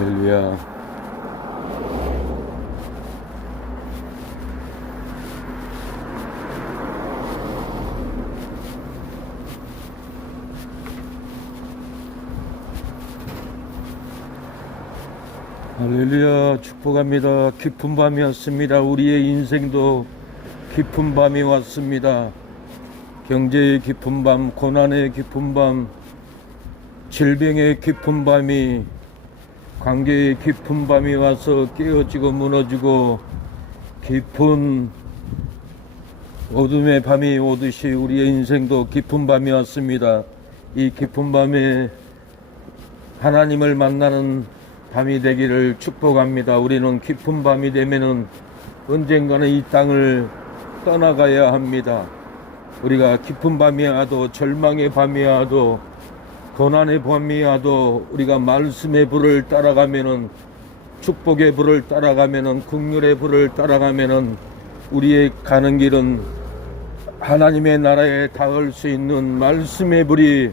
할렐루야. 할렐루야. 축복합니다. 깊은 밤이 왔습니다. 우리의 인생도 깊은 밤이 왔습니다. 경제의 깊은 밤, 고난의 깊은 밤, 질병의 깊은 밤이, 관계의 깊은 밤이 와서 깨어지고 무너지고 깊은 어둠의 밤이 오듯이 우리의 인생도 깊은 밤이 왔습니다. 이 깊은 밤에 하나님을 만나는 밤이 되기를 축복합니다. 우리는 깊은 밤이 되면은 언젠가는 이 땅을 떠나가야 합니다. 우리가 깊은 밤이 와도, 절망의 밤이 와도, 고난의 밤이 와도 우리가 말씀의 불을 따라가면은, 축복의 불을 따라가면은, 긍휼의 불을 따라가면은 우리의 가는 길은 하나님의 나라에 닿을 수 있는 말씀의 불이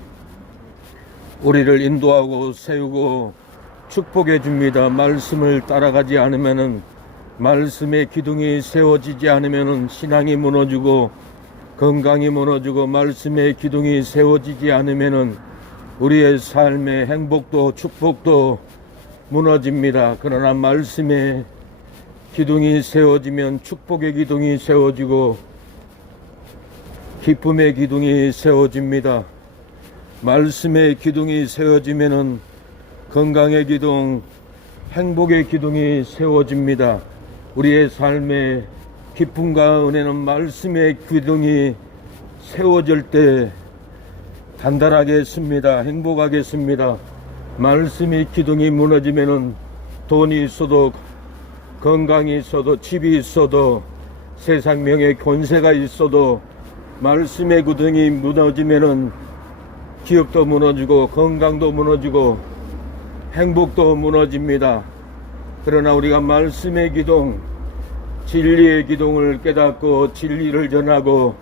우리를 인도하고 세우고 축복해 줍니다. 말씀을 따라가지 않으면은, 말씀의 기둥이 세워지지 않으면은 신앙이 무너지고 건강이 무너지고, 말씀의 기둥이 세워지지 않으면은 우리의 삶의 행복도 축복도 무너집니다. 그러나 말씀의 기둥이 세워지면 축복의 기둥이 세워지고 기쁨의 기둥이 세워집니다. 말씀의 기둥이 세워지면은 건강의 기둥, 행복의 기둥이 세워집니다. 우리의 삶의 기쁨과 은혜는 말씀의 기둥이 세워질 때 단단하겠습니다. 행복하겠습니다. 말씀의 기둥이 무너지면은 돈이 있어도, 건강이 있어도, 집이 있어도, 세상 명예 권세가 있어도 말씀의 기둥이 무너지면은 기업도 무너지고 건강도 무너지고 행복도 무너집니다. 그러나 우리가 말씀의 기둥, 진리의 기둥을 깨닫고 진리를 전하고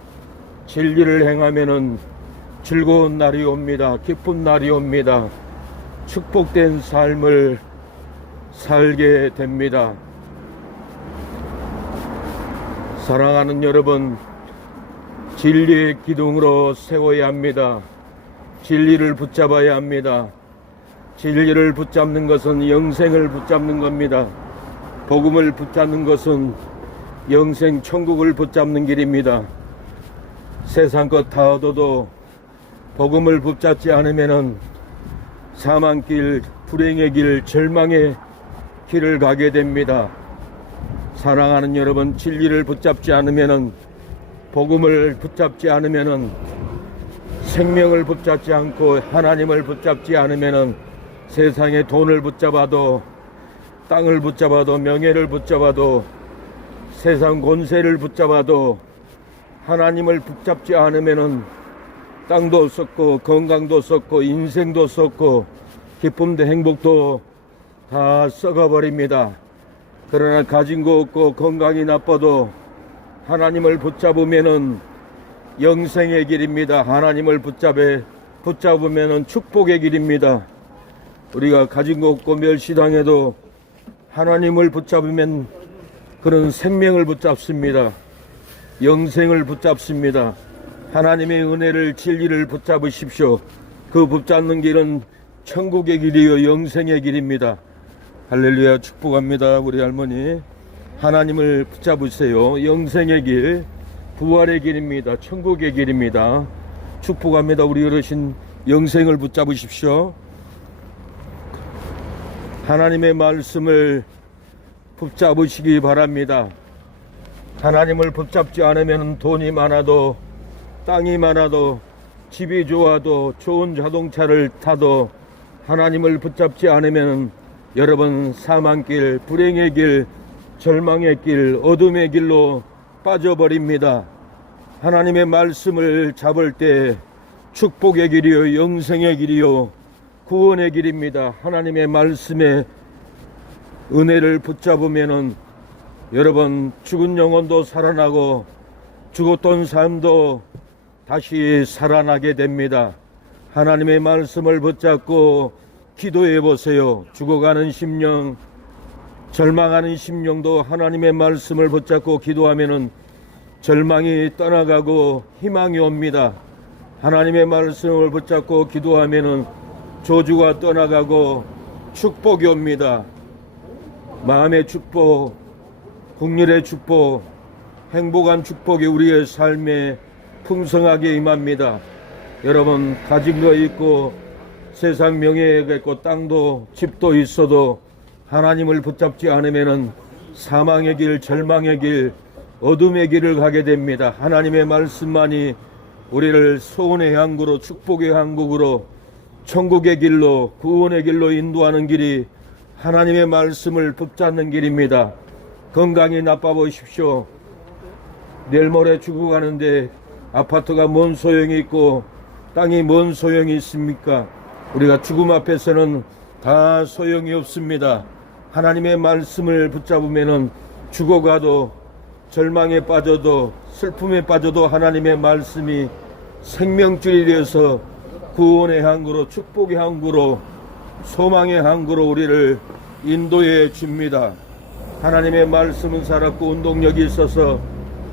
진리를 행하면은 즐거운 날이 옵니다. 기쁜 날이 옵니다. 축복된 삶을 살게 됩니다. 사랑하는 여러분, 진리의 기둥으로 세워야 합니다. 진리를 붙잡아야 합니다. 진리를 붙잡는 것은 영생을 붙잡는 겁니다. 복음을 붙잡는 것은 영생 천국을 붙잡는 길입니다. 세상 것 다 얻어도 복음을 붙잡지 않으면은 사망길, 불행의 길, 절망의 길을 가게 됩니다. 사랑하는 여러분, 진리를 붙잡지 않으면은, 복음을 붙잡지 않으면은, 생명을 붙잡지 않고 하나님을 붙잡지 않으면은 세상의 돈을 붙잡아도, 땅을 붙잡아도, 명예를 붙잡아도, 세상 권세를 붙잡아도 하나님을 붙잡지 않으면은 땅도 썩고 건강도 썩고 인생도 썩고 기쁨도 행복도 다 썩어버립니다. 그러나 가진 거 없고 건강이 나빠도 하나님을 붙잡으면은 영생의 길입니다. 하나님을 붙잡으면은 축복의 길입니다. 우리가 가진 거 없고 멸시당해도 하나님을 붙잡으면 그런 생명을 붙잡습니다. 영생을 붙잡습니다. 하나님의 은혜를, 진리를 붙잡으십시오. 그 붙잡는 길은 천국의 길이요 영생의 길입니다. 할렐루야. 축복합니다. 우리 할머니, 하나님을 붙잡으세요. 영생의 길, 부활의 길입니다. 천국의 길입니다. 축복합니다. 우리 어르신, 영생을 붙잡으십시오. 하나님의 말씀을 붙잡으시기 바랍니다. 하나님을 붙잡지 않으면 돈이 많아도, 땅이 많아도, 집이 좋아도, 좋은 자동차를 타도 하나님을 붙잡지 않으면 여러분 사망길, 불행의 길, 절망의 길, 어둠의 길로 빠져버립니다. 하나님의 말씀을 잡을 때 축복의 길이요 영생의 길이요 구원의 길입니다. 하나님의 말씀에 은혜를 붙잡으면은 여러분 죽은 영혼도 살아나고 죽었던 삶도 다시 살아나게 됩니다. 하나님의 말씀을 붙잡고 기도해 보세요. 죽어가는 심령, 절망하는 심령도 하나님의 말씀을 붙잡고 기도하면은 절망이 떠나가고 희망이 옵니다. 하나님의 말씀을 붙잡고 기도하면은 저주가 떠나가고 축복이 옵니다. 마음의 축복, 국률의 축복, 행복한 축복이 우리의 삶에 풍성하게 임합니다. 여러분, 가진 거 있고 세상 명예가 있고 땅도 집도 있어도 하나님을 붙잡지 않으면은 사망의 길, 절망의 길, 어둠의 길을 가게 됩니다. 하나님의 말씀만이 우리를 소원의 항구로, 축복의 항구로, 천국의 길로, 구원의 길로 인도하는 길이 하나님의 말씀을 붙잡는 길입니다. 건강이 나빠 보십시오. 내일 모레 죽어가는데 아파트가 뭔 소용이 있고 땅이 뭔 소용이 있습니까? 우리가 죽음 앞에서는 다 소용이 없습니다. 하나님의 말씀을 붙잡으면은 죽어가도 절망에 빠져도 슬픔에 빠져도 하나님의 말씀이 생명줄이 되어서 구원의 항구로, 축복의 항구로, 소망의 항구로 우리를 인도해 줍니다. 하나님의 말씀은 살았고 운동력이 있어서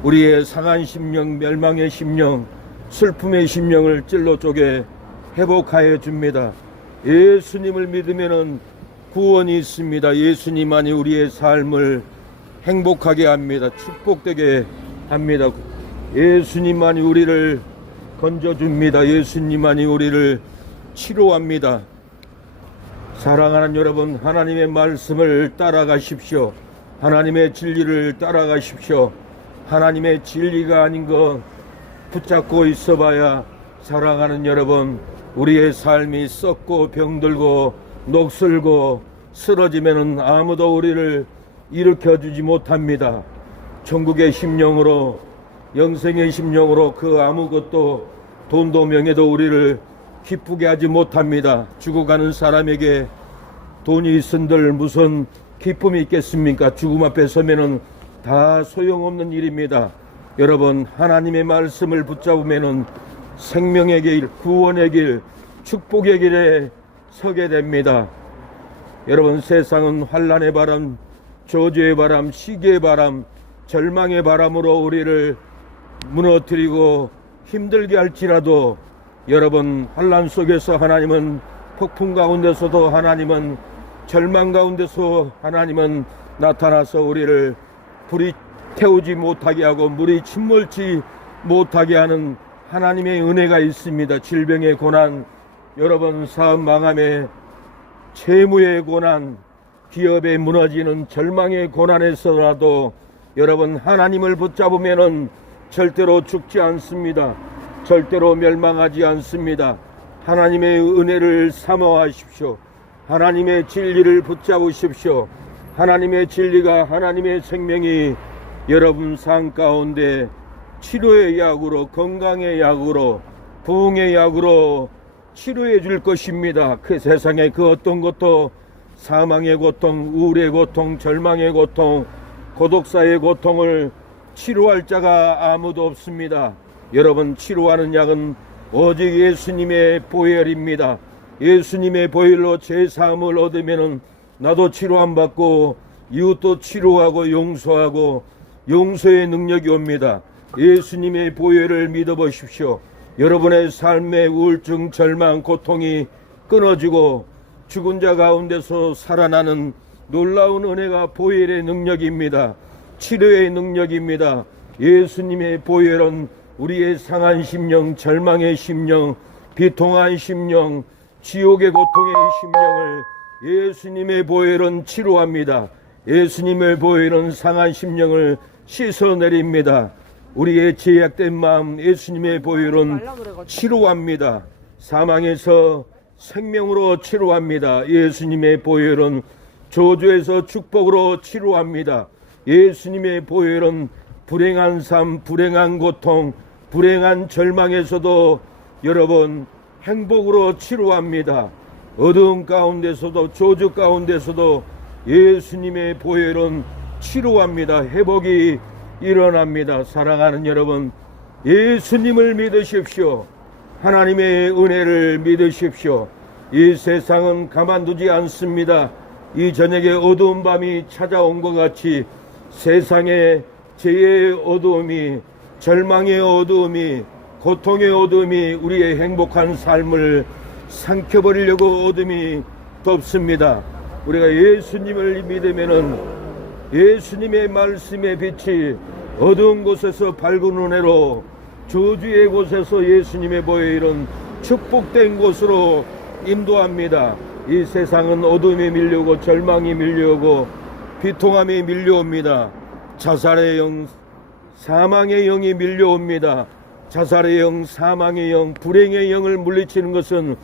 우리의 상한 심령, 멸망의 심령, 슬픔의 심령을 찔러 쪼개 회복하여 줍니다. 예수님을 믿으면은 구원이 있습니다. 예수님만이 우리의 삶을 행복하게 합니다. 축복되게 합니다. 예수님만이 우리를 건져줍니다. 예수님만이 우리를 치료합니다. 사랑하는 여러분, 하나님의 말씀을 따라가십시오. 하나님의 진리를 따라가십시오. 하나님의 진리가 아닌 것 붙잡고 있어봐야 사랑하는 여러분, 우리의 삶이 썩고 병들고 녹슬고 쓰러지면은 아무도 우리를 일으켜주지 못합니다. 천국의 심령으로, 영생의 심령으로 그 아무것도 돈도 명예도 우리를 기쁘게 하지 못합니다. 죽어가는 사람에게 돈이 있은들 무슨 기쁨이 있겠습니까? 죽음 앞에 서면은 다 소용없는 일입니다. 여러분, 하나님의 말씀을 붙잡으면은 생명의 길, 구원의 길, 축복의 길에 서게 됩니다. 여러분, 세상은 환난의 바람, 저주의 바람, 시기의 바람, 절망의 바람으로 우리를 무너뜨리고 힘들게 할지라도 여러분, 환난 속에서 하나님은, 폭풍 가운데서도 하나님은, 절망 가운데서 하나님은 나타나서 우리를 불이 태우지 못하게 하고 물이 침몰치 못하게 하는 하나님의 은혜가 있습니다. 질병의 고난, 여러분 사업 망함의, 채무의 고난, 기업에 무너지는 절망의 고난에서라도 여러분 하나님을 붙잡으면은 절대로 죽지 않습니다. 절대로 멸망하지 않습니다. 하나님의 은혜를 사모하십시오. 하나님의 진리를 붙잡으십시오. 하나님의 진리가, 하나님의 생명이 여러분 삶 가운데 치료의 약으로, 건강의 약으로, 부흥의 약으로 치료해 줄 것입니다. 그 세상에 그 어떤 것도 사망의 고통, 우울의 고통, 절망의 고통, 고독사의 고통을 치료할 자가 아무도 없습니다. 여러분, 치료하는 약은 오직 예수님의 보혈입니다. 예수님의 보혈로 제 사함을 얻으면은 나도 치료 안 받고 이웃도 치료하고 용서하고 용서의 능력이 옵니다. 예수님의 보혈을 믿어보십시오. 여러분의 삶의 우울증, 절망, 고통이 끊어지고 죽은 자 가운데서 살아나는 놀라운 은혜가 보혈의 능력입니다. 치료의 능력입니다. 예수님의 보혈은 우리의 상한 심령, 절망의 심령, 비통한 심령, 지옥의 고통의 심령을 예수님의 보혈은 치료합니다. 예수님의 보혈은 상한 심령을 씻어내립니다. 우리의 제약된 마음, 예수님의 보혈은 치료합니다. 사망에서 생명으로 치료합니다. 예수님의 보혈은 저주에서 축복으로 치료합니다. 예수님의 보혈은 불행한 삶, 불행한 고통, 불행한 절망에서도 여러분 행복으로 치료합니다. 어두움 가운데서도, 저주 가운데서도 예수님의 보혈은 치료합니다. 회복이 일어납니다. 사랑하는 여러분, 예수님을 믿으십시오. 하나님의 은혜를 믿으십시오. 이 세상은 가만두지 않습니다. 이 저녁에 어두운 밤이 찾아온 것 같이 세상에 죄의 어두움이, 절망의 어두움이, 고통의 어두움이 우리의 행복한 삶을 삼켜버리려고 어둠이 덮습니다. 우리가 예수님을 믿으면은 예수님의 말씀의 빛이 어두운 곳에서 밝은 은혜로, 저주의 곳에서 예수님의 보여 이런 축복된 곳으로 인도합니다. 이 세상은 어둠이 밀려오고 절망이 밀려오고 비통함이 밀려옵니다. 자살의 영, 사망의 영이 밀려옵니다. 자살의 영, 사망의 영, 불행의 영을 물리치는 것은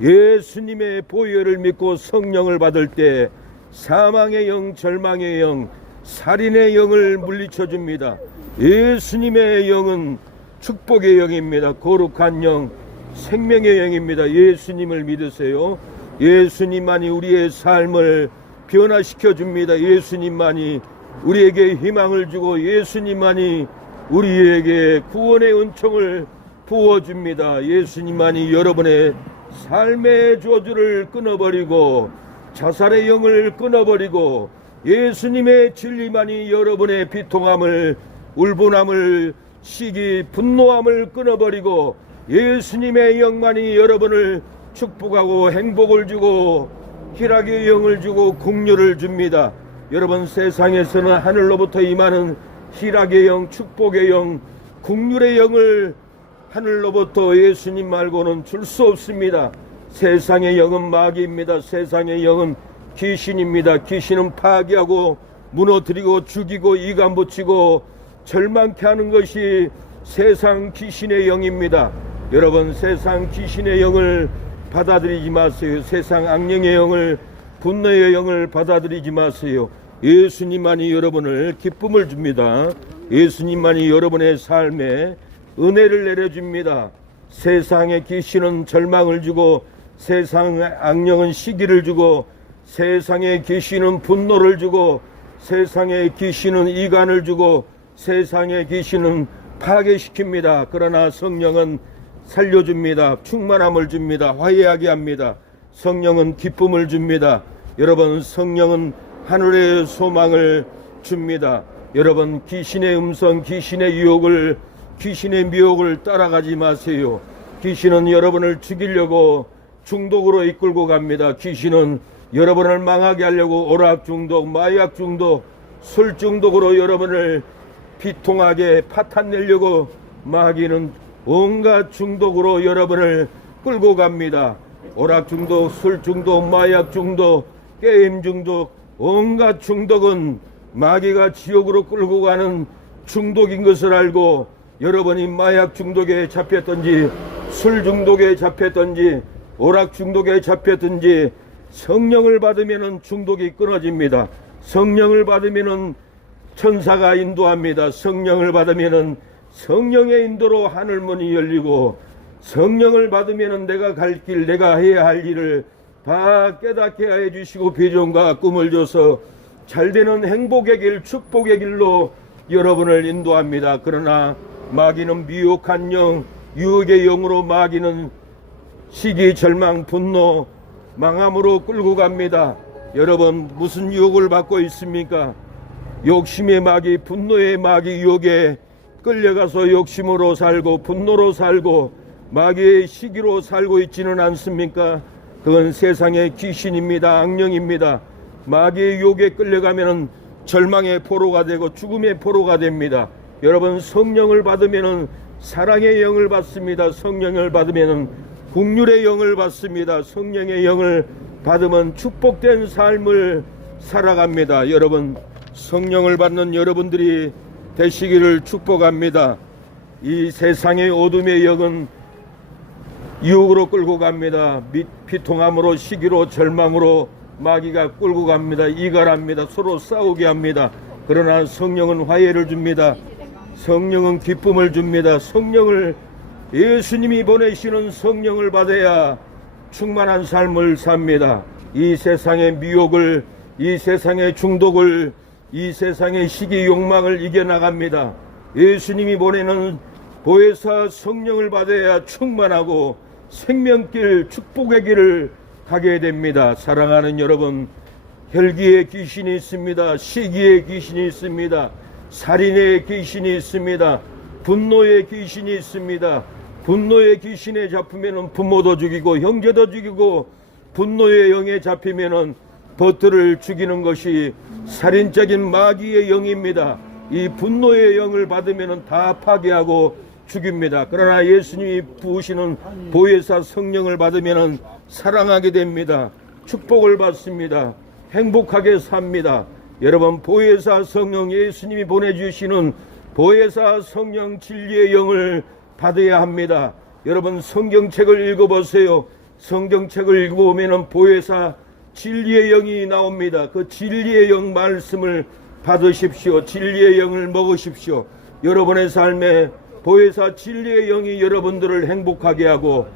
예수님의 보혈을 믿고 성령을 받을 때 사망의 영, 절망의 영, 살인의 영을 물리쳐 줍니다. 예수님의 영은 축복의 영입니다. 거룩한 영, 생명의 영입니다. 예수님을 믿으세요. 예수님만이 우리의 삶을 변화시켜 줍니다. 예수님만이 우리에게 희망을 주고 예수님만이 우리에게 구원의 은총을 부어줍니다. 예수님만이 여러분의 삶의 저주를 끊어버리고 자살의 영을 끊어버리고 예수님의 진리만이 여러분의 비통함을, 울분함을, 시기, 분노함을 끊어버리고 예수님의 영만이 여러분을 축복하고 행복을 주고 희락의 영을 주고 긍휼을 줍니다. 여러분, 세상에서는 하늘로부터 임하는 희락의 영, 축복의 영, 긍휼의 영을 하늘로부터 예수님 말고는 줄 수 없습니다. 세상의 영은 마귀입니다. 세상의 영은 귀신입니다. 귀신은 파괴하고 무너뜨리고 죽이고 이간 붙이고 절망케 하는 것이 세상 귀신의 영입니다. 여러분, 세상 귀신의 영을 받아들이지 마세요. 세상 악령의 영을, 분노의 영을 받아들이지 마세요. 예수님만이 여러분을 기쁨을 줍니다. 예수님만이 여러분의 삶에 은혜를 내려줍니다. 세상의 귀신은 절망을 주고 세상 악령은 시기를 주고 세상의 귀신은 분노를 주고 세상의 귀신은 이간을 주고 세상의 귀신은 파괴시킵니다. 그러나 성령은 살려줍니다. 충만함을 줍니다. 화해하게 합니다. 성령은 기쁨을 줍니다. 여러분, 성령은 하늘의 소망을 줍니다. 여러분, 귀신의 음성, 귀신의 유혹을, 귀신의 미혹을 따라가지 마세요. 귀신은 여러분을 죽이려고 중독으로 이끌고 갑니다. 귀신은 여러분을 망하게 하려고 오락 중독, 마약 중독, 술 중독으로 여러분을 비통하게 파탄내려고 마귀는 온갖 중독으로 여러분을 끌고 갑니다. 오락 중독, 술 중독, 마약 중독, 게임 중독, 온갖 중독은 마귀가 지옥으로 끌고 가는 중독인 것을 알고 여러분이 마약 중독에 잡혔든지 술 중독에 잡혔든지 오락 중독에 잡혔든지 성령을 받으면 중독이 끊어집니다. 성령을 받으면 천사가 인도합니다. 성령을 받으면 성령의 인도로 하늘문이 열리고 성령을 받으면 내가 갈 길, 내가 해야 할 일을 다 깨닫게 해주시고 비전과 꿈을 줘서 잘되는 행복의 길, 축복의 길로 여러분을 인도합니다. 그러나 마귀는 미혹한 영, 유혹의 영으로 마귀는 시기, 절망, 분노, 망함으로 끌고 갑니다. 여러분, 무슨 유혹을 받고 있습니까? 욕심의 마귀, 분노의 마귀 유혹에 끌려가서 욕심으로 살고 분노로 살고 마귀의 시기로 살고 있지는 않습니까? 그건 세상의 귀신입니다. 악령입니다. 마귀의 유혹에 끌려가면 절망의 포로가 되고 죽음의 포로가 됩니다. 여러분, 성령을 받으면 사랑의 영을 받습니다. 성령을 받으면 긍휼의 영을 받습니다. 성령의 영을 받으면 축복된 삶을 살아갑니다. 여러분, 성령을 받는 여러분들이 되시기를 축복합니다. 이 세상의 어둠의 영은 유혹으로 끌고 갑니다. 비통함으로, 시기로, 절망으로 마귀가 끌고 갑니다. 이갈합니다. 서로 싸우게 합니다. 그러나 성령은 화해를 줍니다. 성령은 기쁨을 줍니다. 성령을, 예수님이 보내시는 성령을 받아야 충만한 삶을 삽니다. 이 세상의 미혹을, 이 세상의 중독을, 이 세상의 시기 욕망을 이겨나갑니다. 예수님이 보내는 보혜사 성령을 받아야 충만하고 생명길, 축복의 길을 가게 됩니다. 사랑하는 여러분, 혈기의 귀신이 있습니다. 시기의 귀신이 있습니다. 살인의 귀신이 있습니다. 분노의 귀신이 있습니다. 분노의 귀신에 잡히면 부모도 죽이고 형제도 죽이고, 분노의 영에 잡히면 버트를 죽이는 것이 살인적인 마귀의 영입니다. 이 분노의 영을 받으면 다 파괴하고 죽입니다. 그러나 예수님이 부으시는 보혜사 성령을 받으면 사랑하게 됩니다. 축복을 받습니다. 행복하게 삽니다. 여러분, 보혜사 성령, 예수님이 보내주시는 보혜사 성령 진리의 영을 받아야 합니다. 여러분, 성경책을 읽어보세요. 성경책을 읽어보면 보혜사 진리의 영이 나옵니다. 그 진리의 영 말씀을 받으십시오. 진리의 영을 먹으십시오. 여러분의 삶에 보혜사 진리의 영이 여러분들을 행복하게 하고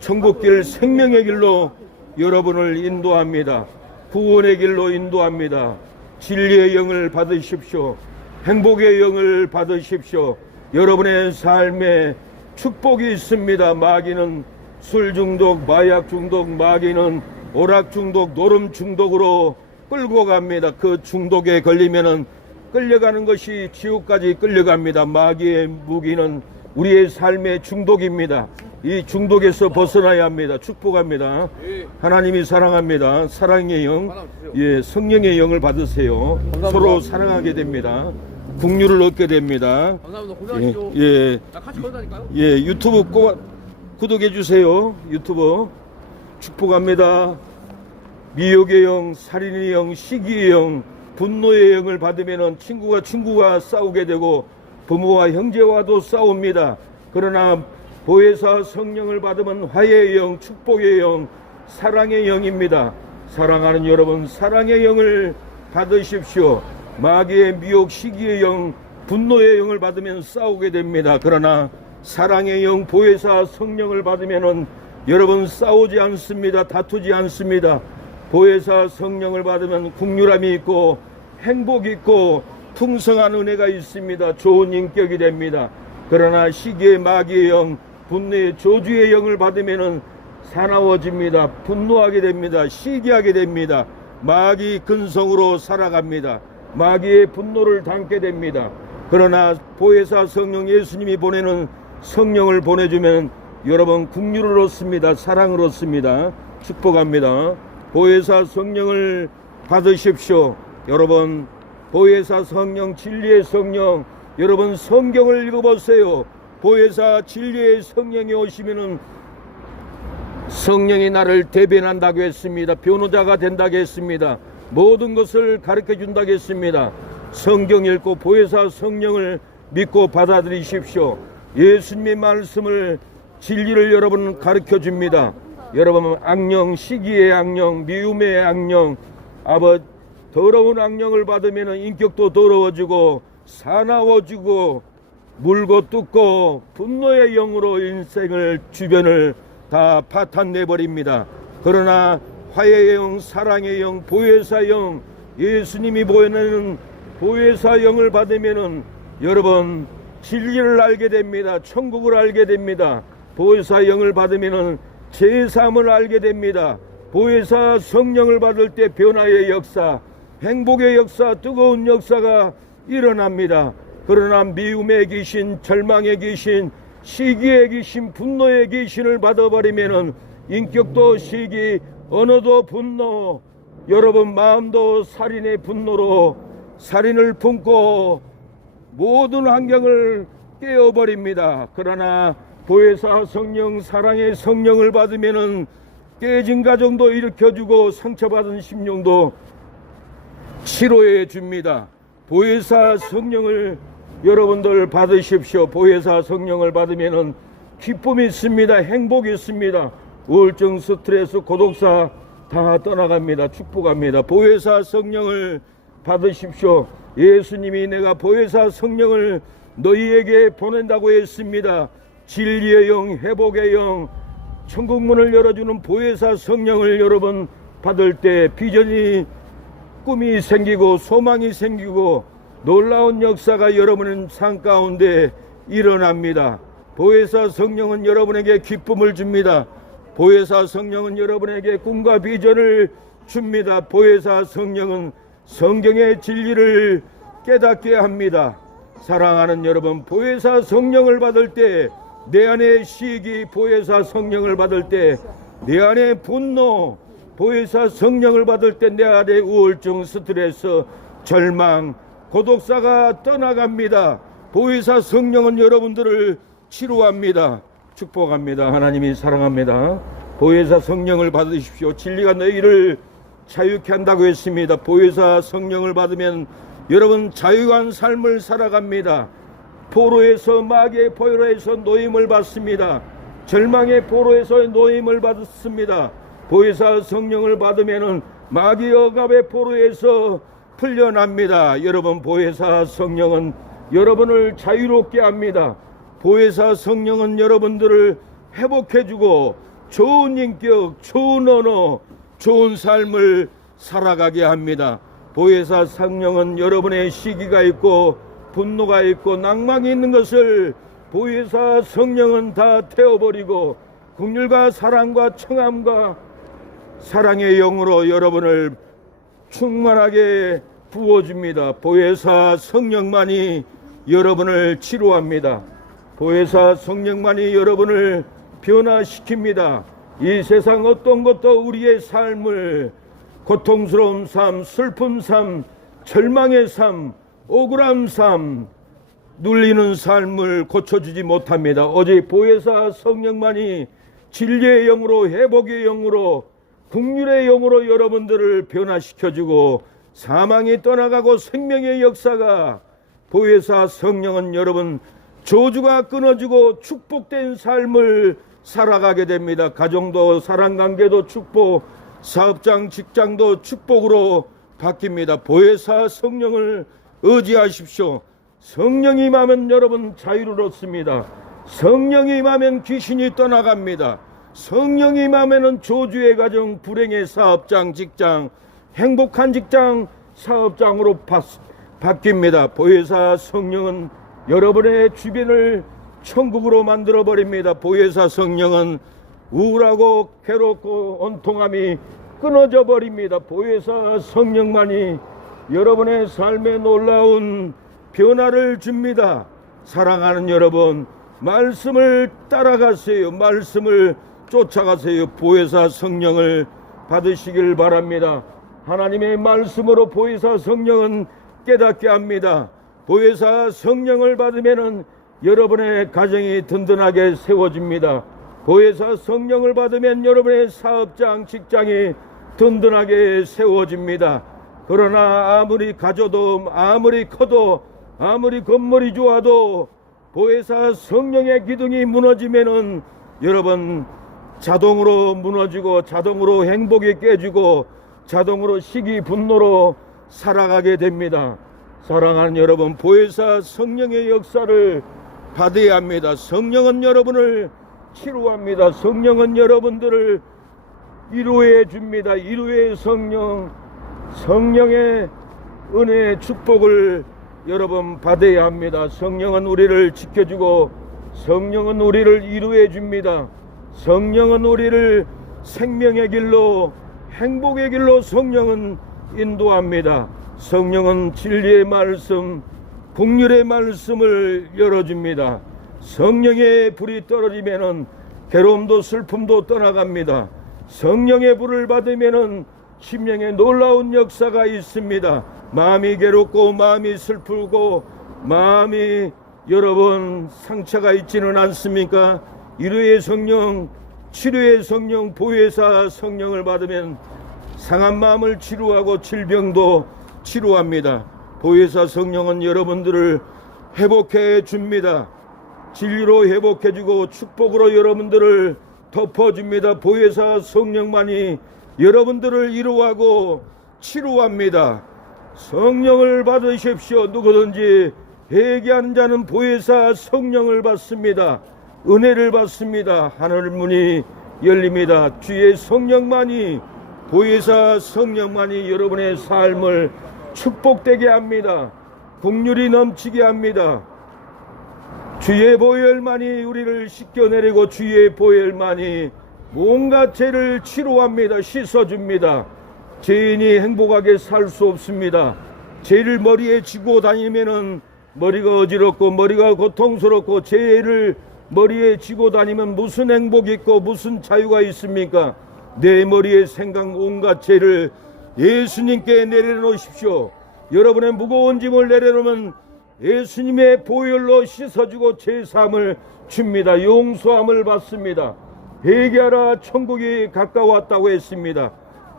천국길, 생명의 길로 여러분을 인도합니다. 구원의 길로 인도합니다. 진리의 영을 받으십시오. 행복의 영을 받으십시오. 여러분의 삶에 축복이 있습니다. 마귀는 술 중독, 마약 중독, 마귀는 오락 중독, 노름 중독으로 끌고 갑니다. 그 중독에 걸리면은 끌려가는 것이 지옥까지 끌려갑니다. 마귀의 무기는 우리의 삶의 중독입니다. 이 중독에서 벗어나야 합니다. 축복합니다. 하나님이 사랑합니다. 사랑의 영, 성령의 영을 받으세요. 감사합니다. 서로 사랑하게 됩니다. 국류를 얻게 됩니다. 감사합니다. 고생하십시오. 나 같이 걸다니까요? 유튜브 꼭 구독해 주세요. 유튜브 축복합니다. 미혹의 영, 살인의 영, 시기의 영, 분노의 영을 받으면 친구가 싸우게 되고 부모와 형제와도 싸웁니다. 그러나 보혜사 성령을 받으면 화해의 영, 축복의 영, 사랑의 영입니다. 사랑하는 여러분, 사랑의 영을 받으십시오. 마귀의 미혹, 시기의 영, 분노의 영을 받으면 싸우게 됩니다. 그러나 사랑의 영, 보혜사 성령을 받으면 여러분 싸우지 않습니다. 다투지 않습니다. 보혜사 성령을 받으면 국률함이 있고 행복이 있고 풍성한 은혜가 있습니다. 좋은 인격이 됩니다. 그러나 시기의 마귀의 영, 분노의 저주의 영을 받으면 사나워집니다. 분노하게 됩니다. 시기하게 됩니다. 마귀 근성으로 살아갑니다. 마귀의 분노를 담게 됩니다. 그러나 보혜사 성령, 예수님이 보내는 성령을 보내주면 여러분 국률을 얻습니다. 사랑을 얻습니다. 축복합니다. 보혜사 성령을 받으십시오. 여러분, 보혜사 성령, 진리의 성령, 여러분 성경을 읽어보세요. 보혜사 진리의 성령이 오시면은 성령이 나를 대변한다고 했습니다. 변호자가 된다고 했습니다. 모든 것을 가르쳐 준다고 했습니다. 성경 읽고 보혜사 성령을 믿고 받아들이십시오. 예수님의 말씀을, 진리를 여러분 가르쳐 줍니다. 여러분, 악령, 시기의 악령, 미움의 악령, 더러운 악령을 받으면 인격도 더러워지고 사나워지고 물고 뜯고 분노의 영으로 인생을, 주변을 다 파탄내버립니다. 그러나 화해의 영, 사랑의 영, 보혜사 영, 예수님이 보여내는 보혜사 영을 받으면은 여러분 진리를 알게 됩니다. 천국을 알게 됩니다. 보혜사 영을 받으면은 제3을 알게 됩니다. 보혜사 성령을 받을 때 변화의 역사, 행복의 역사, 뜨거운 역사가 일어납니다. 그러나 미움의 귀신, 절망의 귀신, 시기의 귀신, 분노의 귀신을 받아버리면은 인격도 시기, 언어도 분노, 여러분 마음도 살인의 분노로 살인을 품고 모든 환경을 깨어버립니다. 그러나 보혜사 성령, 사랑의 성령을 받으면은 깨진 가정도 일으켜주고 상처받은 심령도 치료해 줍니다. 보혜사 성령을 여러분들 받으십시오. 보혜사 성령을 받으면은 기쁨이 있습니다. 행복이 있습니다. 우울증, 스트레스, 고독사 다 떠나갑니다. 축복합니다. 보혜사 성령을 받으십시오. 예수님이 내가 보혜사 성령을 너희에게 보낸다고 했습니다. 진리의 영, 회복의 영, 천국문을 열어주는 보혜사 성령을 여러분 받을 때 비전이, 꿈이 생기고 소망이 생기고 놀라운 역사가 여러분의 삶 가운데 일어납니다. 보혜사 성령은 여러분에게 기쁨을 줍니다. 보혜사 성령은 여러분에게 꿈과 비전을 줍니다. 보혜사 성령은 성경의 진리를 깨닫게 합니다. 사랑하는 여러분, 보혜사 성령을 받을 때 내 안에 시기, 보혜사 성령을 받을 때 내 안에 분노, 보혜사 성령을 받을 때 내 안에 우울증, 스트레스, 절망, 고독사가 떠나갑니다. 보혜사 성령은 여러분들을 치료합니다. 축복합니다. 하나님이 사랑합니다. 보혜사 성령을 받으십시오. 진리가 너희를 자유케 한다고 했습니다. 보혜사 성령을 받으면 여러분 자유한 삶을 살아갑니다. 포로에서, 마귀의 포로에서 노임을 받습니다. 절망의 포로에서 노임을 받습니다. 보혜사 성령을 받으면 마귀 억압의 포로에서 풀려납니다. 여러분, 보혜사 성령은 여러분을 자유롭게 합니다. 보혜사 성령은 여러분들을 회복해주고 좋은 인격, 좋은 언어, 좋은 삶을 살아가게 합니다. 보혜사 성령은 여러분의 시기가 있고 분노가 있고 낭망이 있는 것을 보혜사 성령은 다 태워버리고 긍휼과 사랑과 청함과 사랑의 영으로 여러분을 충만하게 부어줍니다. 보혜사 성령만이 여러분을 치료합니다. 보혜사 성령만이 여러분을 변화시킵니다. 이 세상 어떤 것도 우리의 삶을 고통스러운 삶, 슬픈 삶, 절망의 삶, 억울한 삶, 눌리는 삶을 고쳐주지 못합니다. 오직 보혜사 성령만이 진리의 영으로, 회복의 영으로, 긍휼의 영으로 여러분들을 변화시켜주고 사망이 떠나가고 생명의 역사가, 보혜사 성령은 여러분 저주가 끊어지고 축복된 삶을 살아가게 됩니다. 가정도, 사랑관계도 축복, 사업장, 직장도 축복으로 바뀝니다. 보혜사 성령을 의지하십시오. 성령이 임하면 여러분 자유를 얻습니다. 성령이 임하면 귀신이 떠나갑니다. 성령이 임하면 저주의 가정, 불행의 사업장, 직장, 행복한 직장, 사업장으로 바뀝니다. 보혜사 성령은 여러분의 주변을 천국으로 만들어 버립니다. 보혜사 성령은 우울하고 괴롭고 온통함이 끊어져 버립니다. 보혜사 성령만이 여러분의 삶에 놀라운 변화를 줍니다. 사랑하는 여러분, 말씀을 따라가세요. 말씀을 쫓아가세요. 보혜사 성령을 받으시길 바랍니다. 하나님의 말씀으로 보혜사 성령은 깨닫게 합니다. 보혜사 성령을 받으면 여러분의 가정이 든든하게 세워집니다. 보혜사 성령을 받으면 여러분의 사업장, 직장이 든든하게 세워집니다. 그러나 아무리 가져도, 아무리 커도, 아무리 건물이 좋아도 보혜사 성령의 기둥이 무너지면은 여러분 자동으로 무너지고 자동으로 행복이 깨지고 자동으로 시기, 분노로 살아가게 됩니다. 사랑하는 여러분, 보혜사 성령의 역사를 받아야 합니다. 성령은 여러분을 치료합니다. 성령은 여러분들을 위로해 줍니다. 위로의 성령, 성령의 은혜의 축복을 여러분 받아야 합니다. 성령은 우리를 지켜주고 성령은 우리를 위로해 줍니다. 성령은 우리를 생명의 길로, 행복의 길로 성령은 인도합니다. 성령은 진리의 말씀, 긍휼의 말씀을 열어줍니다. 성령의 불이 떨어지면은 괴로움도 슬픔도 떠나갑니다. 성령의 불을 받으면은 심령에 놀라운 역사가 있습니다. 마음이 괴롭고 마음이 슬프고 마음이 여러분 상처가 있지는 않습니까? 위로의 성령, 치료의 성령, 보혜사 성령을 받으면 상한 마음을 치료하고 질병도 치료합니다. 보혜사 성령은 여러분들을 회복해 줍니다. 진리로 회복해 주고 축복으로 여러분들을 덮어줍니다. 보혜사 성령만이 여러분들을 위로하고 치료합니다. 성령을 받으십시오. 누구든지 회개한 자는 보혜사 성령을 받습니다. 은혜를 받습니다. 하늘 문이 열립니다. 주의 성령만이, 보혜사 성령만이 여러분의 삶을 축복되게 합니다. 긍휼이 넘치게 합니다. 주의 보혈만이 우리를 씻겨내리고 주의 보혈만이 온갖 죄를 치료합니다. 씻어줍니다. 죄인이 행복하게 살 수 없습니다. 죄를 머리에 지고 다니면은 머리가 어지럽고 머리가 고통스럽고 죄를 머리에 지고 다니면 무슨 행복이 있고 무슨 자유가 있습니까? 내 머리에 생각 온갖 죄를 예수님께 내려놓으십시오. 여러분의 무거운 짐을 내려놓으면 예수님의 보혈로 씻어주고 죄사함을 줍니다. 용서함을 받습니다. 회개하라, 천국이 가까웠다고 했습니다.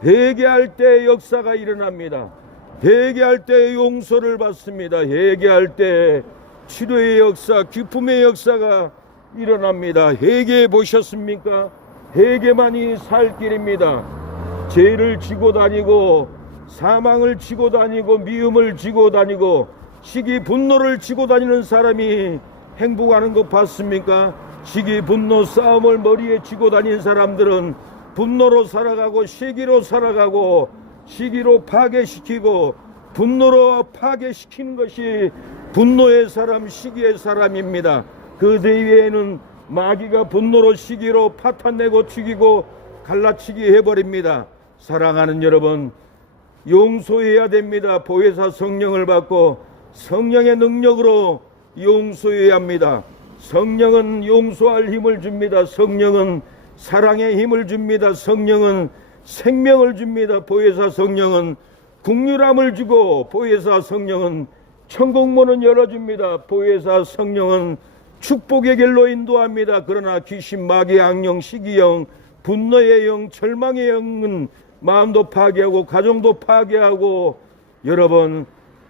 회개할 때 역사가 일어납니다. 회개할 때 용서를 받습니다. 회개할 때 치료의 역사, 기쁨의 역사가 일어납니다. 회개해 보셨습니까? 회개만이 살 길입니다. 죄를 지고 다니고 사망을 지고 다니고 미움을 지고 다니고 시기 분노를 지고 다니는 사람이 행복하는 거 봤습니까? 시기 분노 싸움을 머리에 지고 다니는 사람들은 분노로 살아가고 시기로 살아가고 시기로 파괴시키고 분노로 파괴시키는 것이 분노의 사람, 시기의 사람입니다. 그 대위에는 마귀가 분노로 시기로 파탄내고 죽이고 갈라치기 해버립니다. 사랑하는 여러분, 용서해야 됩니다. 보혜사 성령을 받고 성령의 능력으로 용서해야 합니다. 성령은 용서할 힘을 줍니다. 성령은 사랑의 힘을 줍니다. 성령은 생명을 줍니다. 보혜사 성령은 국률함을 주고 보혜사 성령은 천국문은 열어줍니다. 보혜사 성령은 축복의 길로 인도합니다. 그러나 귀신, 마귀, 악령, 시기영, 분노의 영, 절망의 영은 마음도 파괴하고 가정도 파괴하고 여러분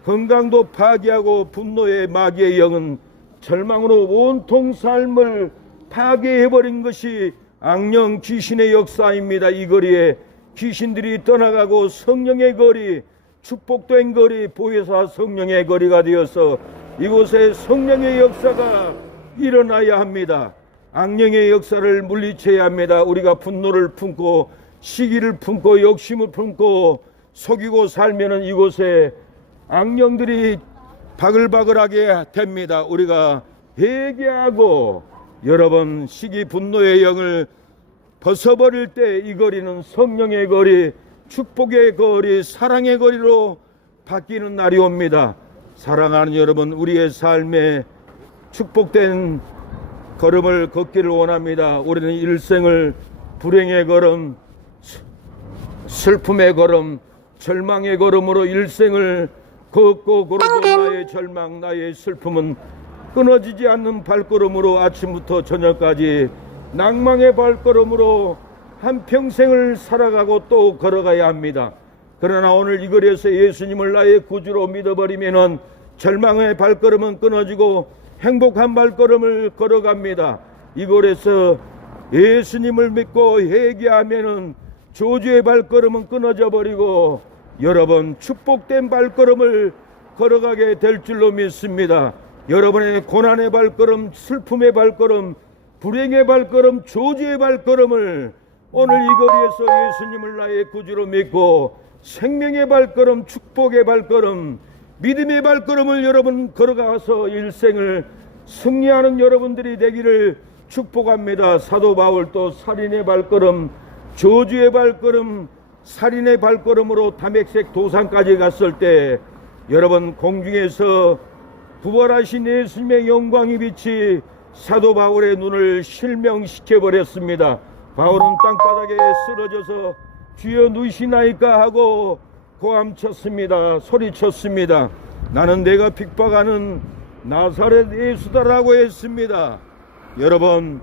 건강도 파괴하고 분노의 마귀의 영은 절망으로 온통 삶을 파괴해버린 것이 악령 귀신의 역사입니다. 이 거리에 귀신들이 떠나가고 성령의 거리, 축복된 거리, 보혜사 성령의 거리가 되어서 이곳에 성령의 역사가 일어나야 합니다. 악령의 역사를 물리쳐야 합니다. 우리가 분노를 품고 시기를 품고 욕심을 품고 속이고 살면은 이곳에 악령들이 바글바글하게 됩니다. 우리가 회개하고 여러분 시기 분노의 영을 벗어버릴 때 이 거리는 성령의 거리, 축복의 거리, 사랑의 거리로 바뀌는 날이 옵니다. 사랑하는 여러분, 우리의 삶에 축복된 걸음을 걷기를 원합니다. 우리는 일생을 불행의 걸음, 슬픔의 걸음, 절망의 걸음으로 일생을 걷고 걸어도 나의 절망, 나의 슬픔은 끊어지지 않는 발걸음으로 아침부터 저녁까지 낭망의 발걸음으로 한평생을 살아가고 또 걸어가야 합니다. 그러나 오늘 이 거리에서 예수님을 나의 구주로 믿어버리면 절망의 발걸음은 끊어지고 행복한 발걸음을 걸어갑니다. 이 거리에서 예수님을 믿고 회개하면 저주의 발걸음은 끊어져 버리고 여러분 축복된 발걸음을 걸어가게 될 줄로 믿습니다. 여러분의 고난의 발걸음, 슬픔의 발걸음, 불행의 발걸음, 저주의 발걸음을 오늘 이 거리에서 예수님을 나의 구주로 믿고 생명의 발걸음, 축복의 발걸음, 믿음의 발걸음을 여러분 걸어가서 일생을 승리하는 여러분들이 되기를 축복합니다. 사도 바울도 살인의 발걸음, 저주의 발걸음, 살인의 발걸음으로 다메섹 도상까지 갔을 때 여러분 공중에서 부활하신 예수님의 영광이 빛이 사도 바울의 눈을 실명시켜 버렸습니다. 바울은 땅바닥에 쓰러져서 주여 누이시나이까 하고 고함쳤습니다. 소리쳤습니다. 나는 내가 핍박하는 나사렛 예수다라고 했습니다. 여러분,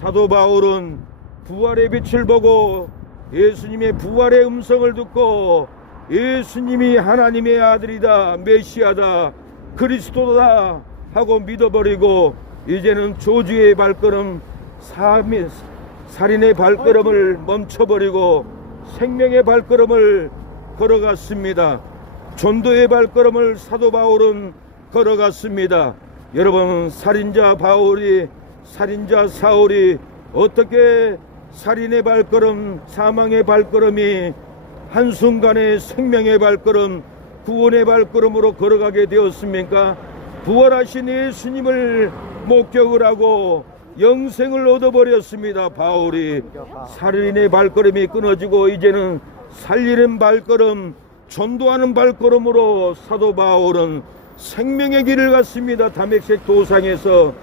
사도 바울은 부활의 빛을 보고 예수님의 부활의 음성을 듣고 예수님이 하나님의 아들이다, 메시아다, 그리스도다 하고 믿어버리고 이제는 저주의 발걸음, 살인의 발걸음을 멈춰버리고 생명의 발걸음을 걸어갔습니다. 전도의 발걸음을 사도 바울은 걸어갔습니다. 여러분, 살인자 사울이 어떻게 살인의 발걸음, 사망의 발걸음이 한순간에 생명의 발걸음, 구원의 발걸음으로 걸어가게 되었습니까? 부활하신 예수님을 목격을 하고 영생을 얻어버렸습니다. 바울이 살인의 발걸음이 끊어지고 이제는 살리는 발걸음, 전도하는 발걸음으로 사도 바울은 생명의 길을 갔습니다. 다메섹 도상에서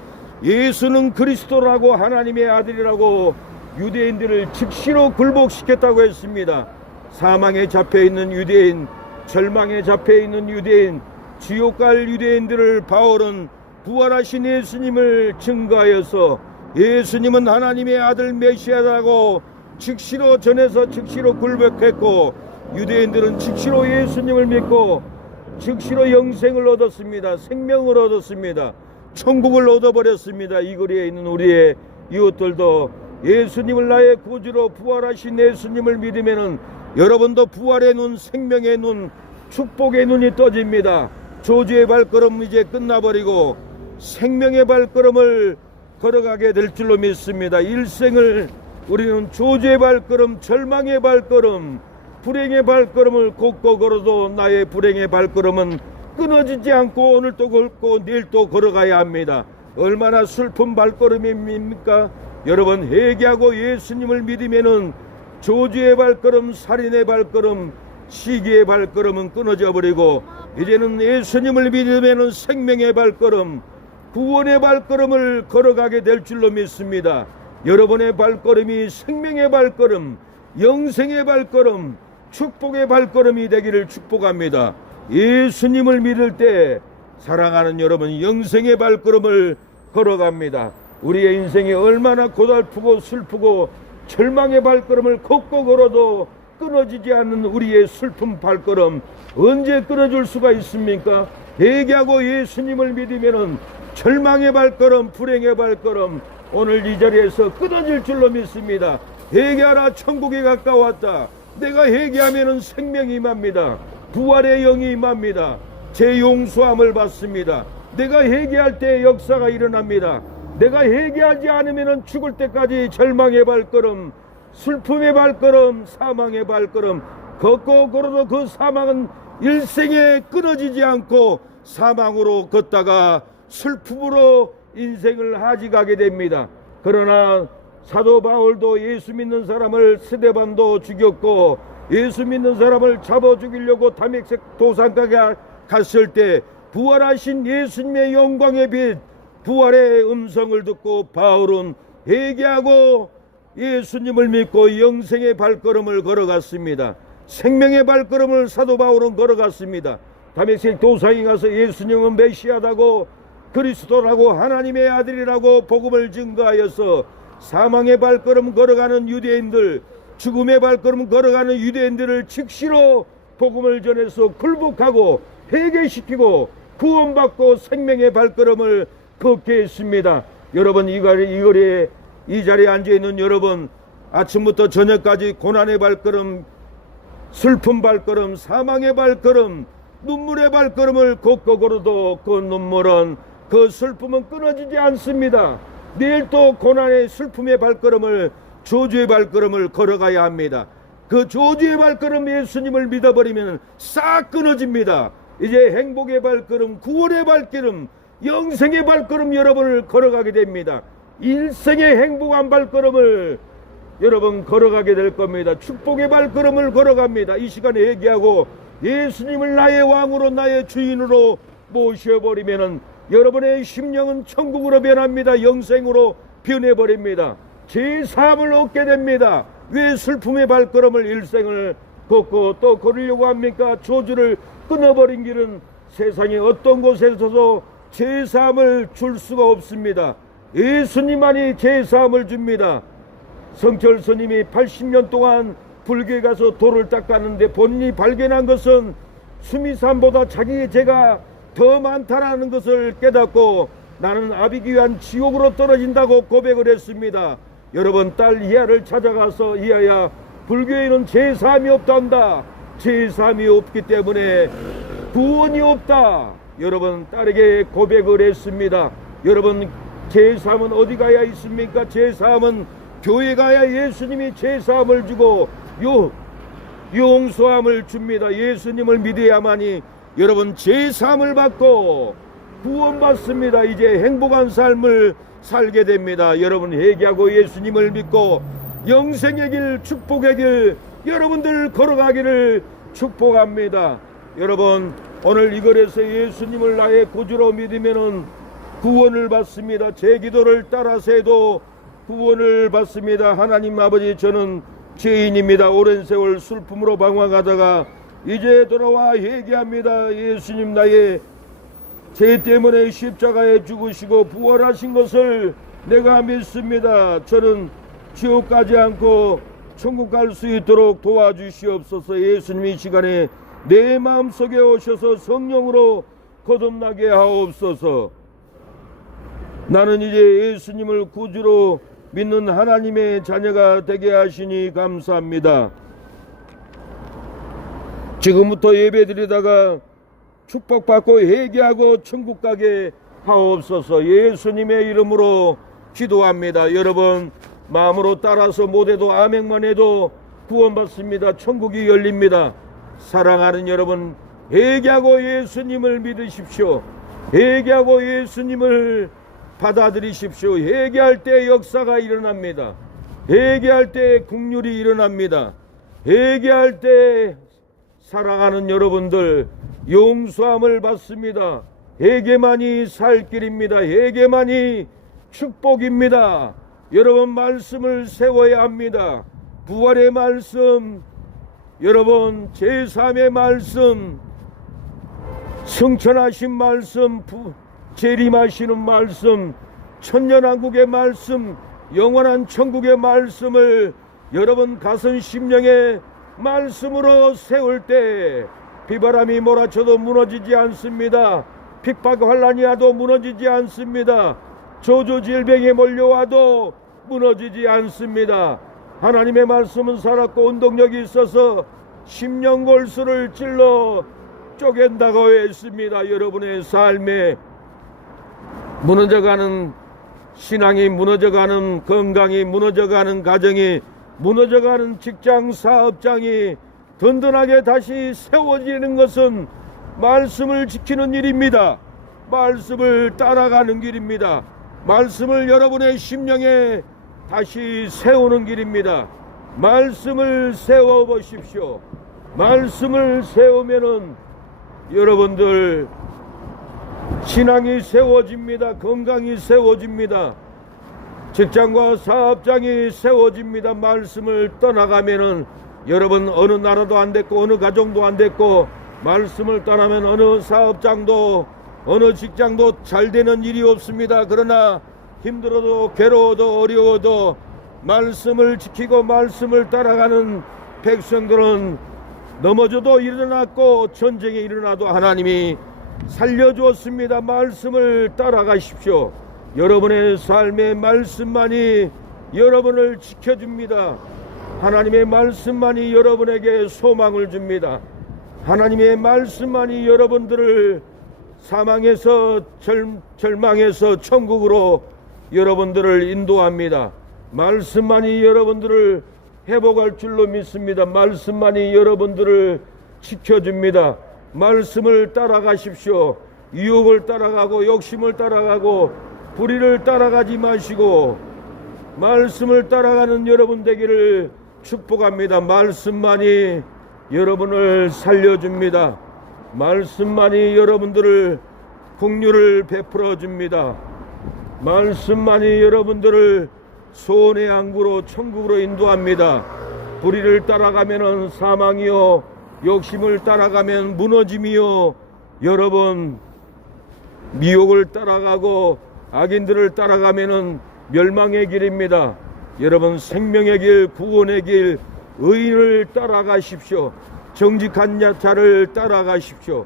예수는 그리스도라고 하나님의 아들이라고 유대인들을 즉시로 굴복시켰다고 했습니다. 사망에 잡혀있는 유대인, 절망에 잡혀있는 유대인, 지옥 갈 유대인들을 바울은 부활하신 예수님을 증거하여서 예수님은 하나님의 아들 메시아라고 즉시로 전해서 즉시로 굴복했고, 유대인들은 즉시로 예수님을 믿고 즉시로 영생을 얻었습니다. 생명을 얻었습니다. 천국을 얻어버렸습니다. 이 거리에 있는 우리의 이웃들도 예수님을 나의 구주로 부활하신 예수님을 믿으면은 여러분도 부활의 눈, 생명의 눈, 축복의 눈이 떠집니다. 저주의 발걸음 이제 끝나버리고 생명의 발걸음을 걸어가게 될 줄로 믿습니다. 일생을 우리는 저주의 발걸음, 절망의 발걸음, 불행의 발걸음을 걷고 걸어도 나의 불행의 발걸음은 끊어지지 않고 오늘도 걷고 내일도 걸어가야 합니다. 얼마나 슬픈 발걸음입니까? 여러분, 회개하고 예수님을 믿으면은 저주의 발걸음, 살인의 발걸음, 시기의 발걸음은 끊어져 버리고 이제는 예수님을 믿으면은 생명의 발걸음, 구원의 발걸음을 걸어가게 될 줄로 믿습니다. 여러분의 발걸음이 생명의 발걸음, 영생의 발걸음, 축복의 발걸음이 되기를 축복합니다. 예수님을 믿을 때 사랑하는 여러분, 영생의 발걸음을 걸어갑니다. 우리의 인생이 얼마나 고달프고 슬프고 절망의 발걸음을 걷고 걸어도 끊어지지 않는 우리의 슬픈 발걸음, 언제 끊어줄 수가 있습니까? 회개하고 예수님을 믿으면은 절망의 발걸음, 불행의 발걸음 오늘 이 자리에서 끊어질 줄로 믿습니다. 회개하라, 천국이 가까웠다. 내가 회개하면은 생명이 임합니다. 부활의 영이 임합니다. 제 용서함을 받습니다. 내가 회개할 때 역사가 일어납니다. 내가 회개하지 않으면은 죽을 때까지 절망의 발걸음, 슬픔의 발걸음, 사망의 발걸음 걷고 걸어도 그 사망은 일생에 끊어지지 않고 사망으로 걷다가 슬픔으로 인생을 하직하게 됩니다. 그러나 사도 바울도 예수 믿는 사람을 스데반도 죽였고 예수 믿는 사람을 잡아 죽이려고 다메섹 도상까지 갔을 때 부활하신 예수님의 영광의 빛, 부활의 음성을 듣고 바울은 회개하고 예수님을 믿고 영생의 발걸음을 걸어갔습니다. 생명의 발걸음을 사도 바울은 걸어갔습니다. 다메섹 도상에 가서 예수님은 메시아다고 그리스도라고 하나님의 아들이라고 복음을 증거하여서 사망의 발걸음 걸어가는 유대인들, 죽음의 발걸음 걸어가는 유대인들을 즉시로 복음을 전해서 굴복하고 회개시키고 구원받고 생명의 발걸음을 걷게 했습니다. 여러분, 이 거리에 이 자리에 앉아있는 여러분, 아침부터 저녁까지 고난의 발걸음, 슬픈 발걸음, 사망의 발걸음, 눈물의 발걸음을 걷고 걸어도 그 눈물은, 그 슬픔은 끊어지지 않습니다. 내일 또 고난의 슬픔의 발걸음을, 저주의 발걸음을 걸어가야 합니다. 그 저주의 발걸음 예수님을 믿어버리면 싹 끊어집니다. 이제 행복의 발걸음, 구원의 발걸음, 영생의 발걸음 여러분을 걸어가게 됩니다. 일생의 행복한 발걸음을 여러분 걸어가게 될 겁니다. 축복의 발걸음을 걸어갑니다. 이 시간에 얘기하고 예수님을 나의 왕으로, 나의 주인으로 모셔버리면은 여러분의 심령은 천국으로 변합니다. 영생으로 변해버립니다. 제3을 얻게 됩니다. 왜 슬픔의 발걸음을 일생을 걷고 또 걸으려고 합니까? 저주를 끊어버린 길은 세상의 어떤 곳에서도 제3을 줄 수가 없습니다. 예수님만이 제3을 줍니다. 성철 스님이 80년 동안 불교에 가서 돌을 닦았는데 본인이 발견한 것은 수미산보다 자기의 죄가 더 많다라는 것을 깨닫고 나는 아비규환 지옥으로 떨어진다고 고백을 했습니다. 여러분, 딸 이하를 찾아가서 이하야, 불교에는 제3이 없단다. 제3이 없기 때문에 구원이 없다. 여러분, 딸에게 고백을 했습니다. 여러분, 제3은 어디 가야 있습니까? 제3은 교회 가야 예수님이 제3을 주고 용서함을 줍니다. 예수님을 믿어야만이 여러분 제3을 받고 구원받습니다. 이제 행복한 삶을 살게 됩니다. 여러분 회개하고 예수님을 믿고 영생의 길, 축복의 길 여러분들 걸어가기를 축복합니다. 여러분 오늘 이 글에서 예수님을 나의 구주로 믿으면은 구원을 받습니다. 제 기도를 따라서 해도 구원을 받습니다. 하나님 아버지, 저는 죄인입니다. 오랜 세월 슬픔으로 방황하다가 이제 돌아와 회개합니다. 예수님, 나의 죄 때문에 십자가에 죽으시고 부활하신 것을 내가 믿습니다. 저는 지옥 가지 않고 천국 갈 수 있도록 도와주시옵소서. 예수님이 이 시간에 내 마음속에 오셔서 성령으로 거듭나게 하옵소서. 나는 이제 예수님을 구주로 믿는 하나님의 자녀가 되게 하시니 감사합니다. 지금부터 예배드리다가 축복받고 회개하고 천국 가게 하옵소서. 예수님의 이름으로 기도합니다. 여러분 마음으로 따라서 못해도 아멘만 해도 구원받습니다. 천국이 열립니다. 사랑하는 여러분, 회개하고 예수님을 믿으십시오. 회개하고 예수님을 받아들이십시오. 회개할 때 역사가 일어납니다. 회개할 때 긍휼이 일어납니다. 회개할 때 사랑하는 여러분들 용서함을 받습니다. 회개만이 살 길입니다. 회개만이 축복입니다. 여러분 말씀을 세워야 합니다. 부활의 말씀, 여러분 제3의 말씀, 성천하신 말씀, 재림하시는 말씀, 천년왕국의 말씀, 영원한 천국의 말씀을 여러분 가슴 심령의 말씀으로 세울 때 비바람이 몰아쳐도 무너지지 않습니다. 핍박 환란이 와도 무너지지 않습니다. 저주 질병이 몰려와도 무너지지 않습니다. 하나님의 말씀은 살았고 운동력이 있어서 심령골수를 찔러 쪼갠다고 했습니다. 여러분의 삶에 무너져가는 신앙이, 무너져가는 건강이, 무너져가는 가정이, 무너져가는 직장 사업장이 든든하게 다시 세워지는 것은 말씀을 지키는 일입니다. 말씀을 따라가는 길입니다. 말씀을 여러분의 심령에 다시 세우는 길입니다. 말씀을 세워 보십시오. 말씀을 세우면은 여러분들 신앙이 세워집니다. 건강이 세워집니다. 직장과 사업장이 세워집니다. 말씀을 떠나가면은 여러분 어느 나라도 안 됐고 어느 가정도 안 됐고 말씀을 떠나면 어느 사업장도 어느 직장도 잘 되는 일이 없습니다. 그러나 힘들어도 괴로워도 어려워도 말씀을 지키고 말씀을 따라가는 백성들은 넘어져도 일어났고 전쟁이 일어나도 하나님이 살려주었습니다. 말씀을 따라가십시오. 여러분의 삶의 말씀만이 여러분을 지켜줍니다. 하나님의 말씀만이 여러분에게 소망을 줍니다. 하나님의 말씀만이 여러분들을 사망에서 절망에서 천국으로 여러분들을 인도합니다. 말씀만이 여러분들을 회복할 줄로 믿습니다. 말씀만이 여러분들을 지켜줍니다. 말씀을 따라가십시오. 유혹을 따라가고 욕심을 따라가고 불의를 따라가지 마시고 말씀을 따라가는 여러분 되기를 축복합니다. 말씀만이 여러분을 살려줍니다. 말씀만이 여러분들을 긍휼을 베풀어 줍니다. 말씀만이 여러분들을 소원의 항구로 천국으로 인도합니다. 불의를 따라가면 사망이요, 욕심을 따라가면 무너짐이요, 여러분 미혹을 따라가고 악인들을 따라가면 멸망의 길입니다. 여러분 생명의 길, 구원의 길, 의인을 따라가십시오. 정직한 자를 따라가십시오.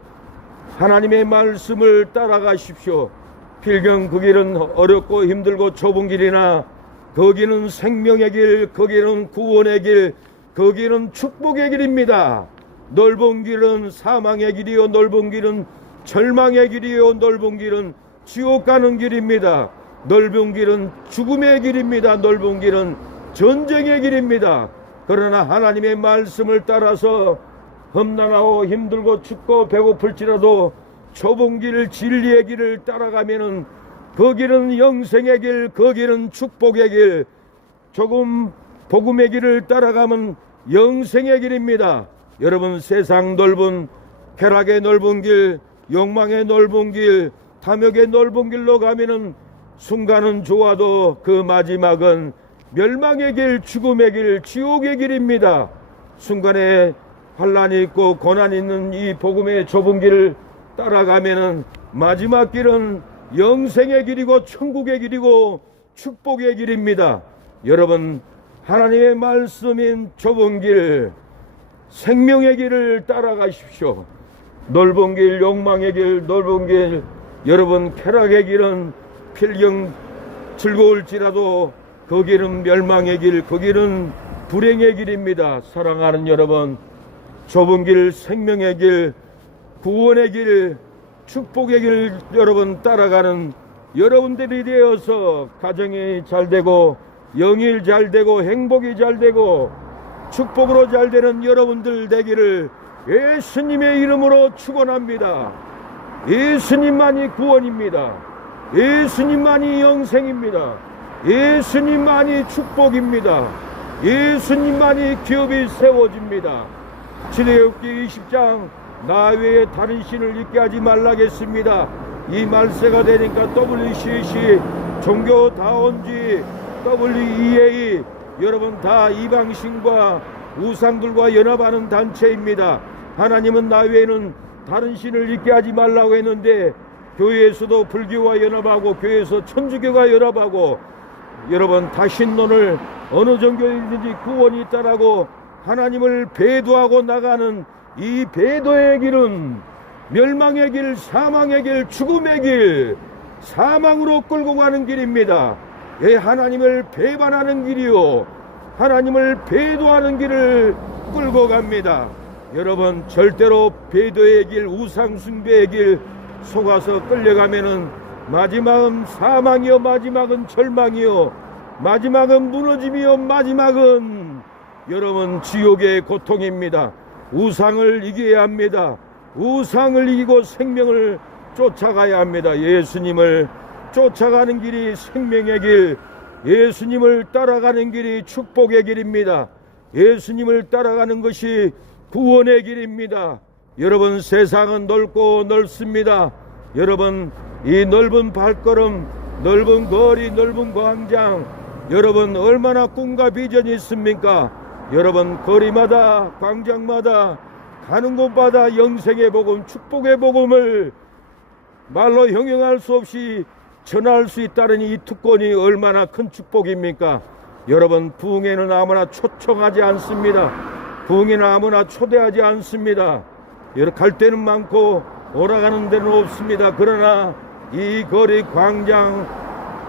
하나님의 말씀을 따라가십시오. 필경 그 길은 어렵고 힘들고 좁은 길이나 거기는 생명의 길, 거기는 구원의 길, 거기는 축복의 길입니다. 넓은 길은 사망의 길이요, 넓은 길은 절망의 길이요, 넓은 길은 지옥 가는 길입니다. 넓은 길은 죽음의 길입니다. 넓은 길은 전쟁의 길입니다. 그러나 하나님의 말씀을 따라서 험난하고 힘들고 춥고 배고플지라도 좁은 길, 진리의 길을 따라가면은 그 길은 영생의 길, 그 길은 축복의 길. 조금 복음의 길을 따라가면 영생의 길입니다. 여러분, 세상 넓은, 쾌락의 넓은 길, 욕망의 넓은 길, 탐욕의 넓은 길로 가면은 순간은 좋아도 그 마지막은 멸망의 길, 죽음의 길, 지옥의 길입니다. 순간에 환난이 있고 고난이 있는 이 복음의 좁은 길을 따라가면은 마지막 길은 영생의 길이고 천국의 길이고 축복의 길입니다. 여러분, 하나님의 말씀인 좁은 길, 생명의 길을 따라가십시오. 넓은 길, 욕망의 길, 넓은 길, 여러분, 쾌락의 길은 필경 즐거울지라도 그 길은 멸망의 길, 그 길은 불행의 길입니다. 사랑하는 여러분, 좁은 길, 생명의 길, 구원의 길, 축복의 길 여러분 따라가는 여러분들이 되어서 가정이 잘되고 영일 잘되고 행복이 잘되고 축복으로 잘되는 여러분들 되기를 예수님의 이름으로 축원합니다. 예수님만이 구원입니다. 예수님만이 영생입니다. 예수님만이 축복입니다. 예수님만이 기업이 세워집니다. 출애굽기 20장 나 외에 다른 신을 잊게 하지 말라겠습니다. 이 말세가 되니까 WCC 종교다원주의 WEA 여러분 다 이방신과 우상들과 연합하는 단체입니다. 하나님은 나 외에는 다른 신을 잊게 하지 말라고 했는데 교회에서도 불교와 연합하고 교회에서 천주교가 연합하고 여러분 다신론을 어느 종교이든지 구원이 있다라고 하나님을 배도하고 나가는 이 배도의 길은 멸망의 길, 사망의 길, 죽음의 길, 사망으로 끌고 가는 길입니다. 예, 하나님을 배반하는 길이요, 하나님을 배도하는 길을 끌고 갑니다. 여러분, 절대로 배도의 길, 우상 숭배의 길 속아서 끌려가면은 마지막은 사망이요, 마지막은 절망이요, 마지막은 무너짐이요, 마지막은 여러분 지옥의 고통입니다. 우상을 이겨야 합니다. 우상을 이기고 생명을 쫓아가야 합니다. 예수님을 쫓아가는 길이 생명의 길, 예수님을 따라가는 길이 축복의 길입니다. 예수님을 따라가는 것이 구원의 길입니다. 여러분, 세상은 넓고 넓습니다. 여러분, 이 넓은 발걸음, 넓은 거리, 넓은 광장, 여러분 얼마나 꿈과 비전이 있습니까? 여러분, 거리마다 광장마다 가는 곳마다 영생의 복음, 축복의 복음을 말로 형용할 수 없이 전할 수 있다는 이 특권이 얼마나 큰 축복입니까? 여러분, 부흥회는 아무나 초청하지 않습니다. 부흥회는 아무나 초대하지 않습니다. 갈 데는 많고 오라가는 데는 없습니다. 그러나 이 거리 광장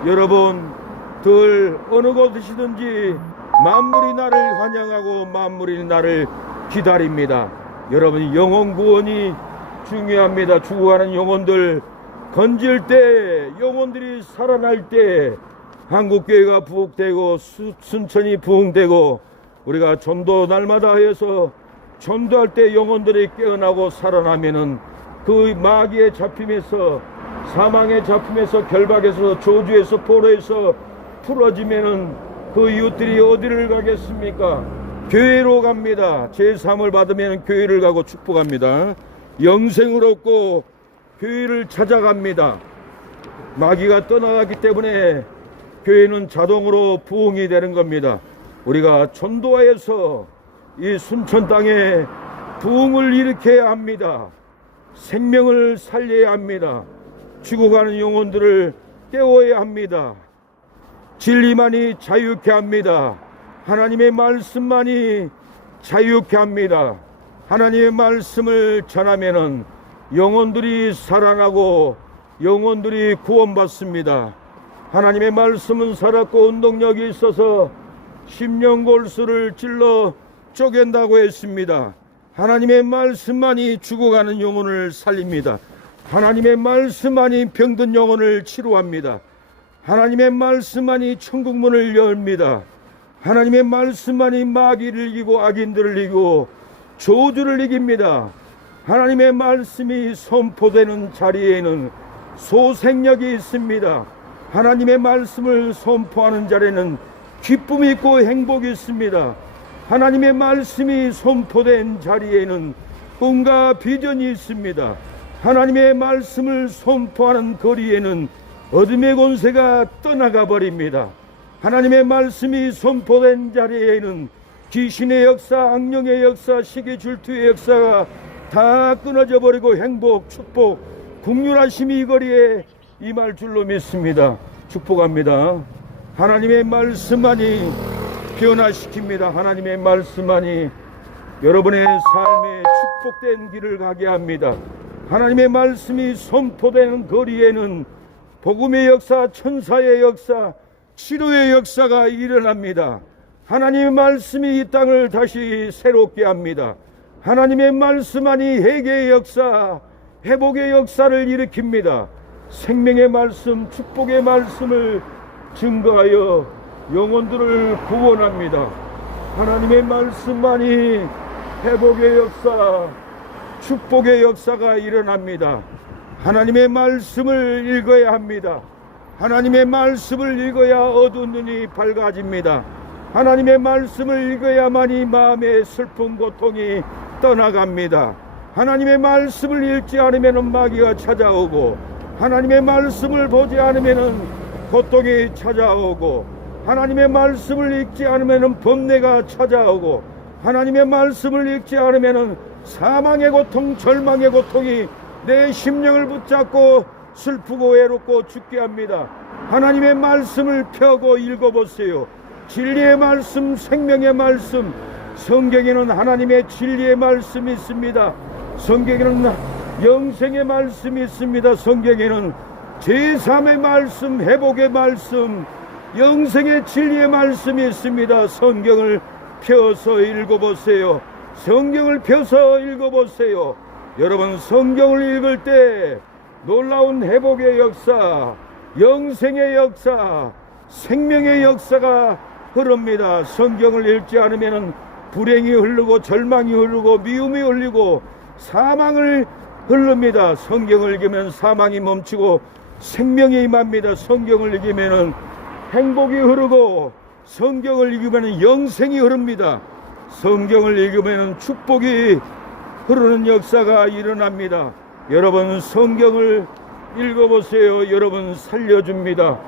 여러분 들 어느 곳이든지 만물이 나를 환영하고 만물이 나를 기다립니다. 여러분, 영혼 구원이 중요합니다. 죽어가는 영혼들 건질 때, 영혼들이 살아날 때 한국교회가 부흥되고 순천이 부흥되고 우리가 전도 날마다 해서 전도할 때 영혼들이 깨어나고 살아나면은 그 마귀의 잡힘에서 사망의 잡힘에서 결박에서 저주에서 포로에서 풀어지면은 그 이웃들이 어디를 가겠습니까? 교회로 갑니다. 제3을 받으면 교회를 가고 축복합니다. 영생을 얻고 교회를 찾아갑니다. 마귀가 떠나갔기 때문에 교회는 자동으로 부흥이 되는 겁니다. 우리가 전도하여서 이 순천 땅에 부흥을 일으켜야 합니다. 생명을 살려야 합니다. 죽어가는 영혼들을 깨워야 합니다. 진리만이 자유케 합니다. 하나님의 말씀만이 자유케 합니다. 하나님의 말씀을 전하면은 영혼들이 살아나고 영혼들이 구원받습니다. 하나님의 말씀은 살았고 운동력이 있어서 심령골수를 찔러 쪼갠다고 했습니다. 하나님의 말씀만이 죽어가는 영혼을 살립니다. 하나님의 말씀만이 병든 영혼을 치료합니다. 하나님의 말씀만이 천국문을 열입니다. 하나님의 말씀만이 마귀를 이기고 악인들을 이기고 저주를 이깁니다. 하나님의 말씀이 선포되는 자리에는 소생력이 있습니다. 하나님의 말씀을 선포하는 자리에는 기쁨이 있고 행복이 있습니다. 하나님의 말씀이 선포된 자리에는 꿈과 비전이 있습니다. 하나님의 말씀을 선포하는 거리에는 어둠의 권세가 떠나가 버립니다. 하나님의 말씀이 선포된 자리에는 귀신의 역사, 악령의 역사, 시기 질투의 역사가 다 끊어져 버리고 행복, 축복, 긍휼하심이 이 거리에 임할 줄로 믿습니다. 축복합니다. 하나님의 말씀만이 변화시킵니다. 하나님의 말씀만이 여러분의 삶에 축복된 길을 가게 합니다. 하나님의 말씀이 선포되는 거리에는 복음의 역사, 천사의 역사, 치료의 역사가 일어납니다. 하나님의 말씀이 이 땅을 다시 새롭게 합니다. 하나님의 말씀만이 회개의 역사, 회복의 역사를 일으킵니다. 생명의 말씀, 축복의 말씀을 증거하여 영혼들을 구원합니다. 하나님의 말씀만이 회복의 역사, 축복의 역사가 일어납니다. 하나님의 말씀을 읽어야 합니다. 하나님의 말씀을 읽어야 어두운 눈이 밝아집니다. 하나님의 말씀을 읽어야만이 마음의 슬픔, 고통이 떠나갑니다. 하나님의 말씀을 읽지 않으면 마귀가 찾아오고, 하나님의 말씀을 보지 않으면 고통이 찾아오고, 하나님의 말씀을 읽지 않으면 번뇌가 찾아오고, 하나님의 말씀을 읽지 않으면 사망의 고통, 절망의 고통이 내 심령을 붙잡고 슬프고 외롭고 죽게 합니다. 하나님의 말씀을 펴고 읽어보세요. 진리의 말씀, 생명의 말씀, 성경에는 하나님의 진리의 말씀이 있습니다. 성경에는 영생의 말씀이 있습니다. 성경에는 제3의 말씀, 회복의 말씀, 영생의 진리의 말씀이 있습니다. 성경을 펴서 읽어보세요. 성경을 펴서 읽어보세요. 여러분, 성경을 읽을 때 놀라운 회복의 역사, 영생의 역사, 생명의 역사가 흐릅니다. 성경을 읽지 않으면 불행이 흐르고 절망이 흐르고 미움이 흘리고 사망을 흐릅니다. 성경을 읽으면 사망이 멈추고 생명이 임합니다. 성경을 읽으면 행복이 흐르고 성경을 읽으면 영생이 흐릅니다. 성경을 읽으면 축복이 흐르는 역사가 일어납니다. 여러분, 성경을 읽어보세요. 여러분, 살려줍니다.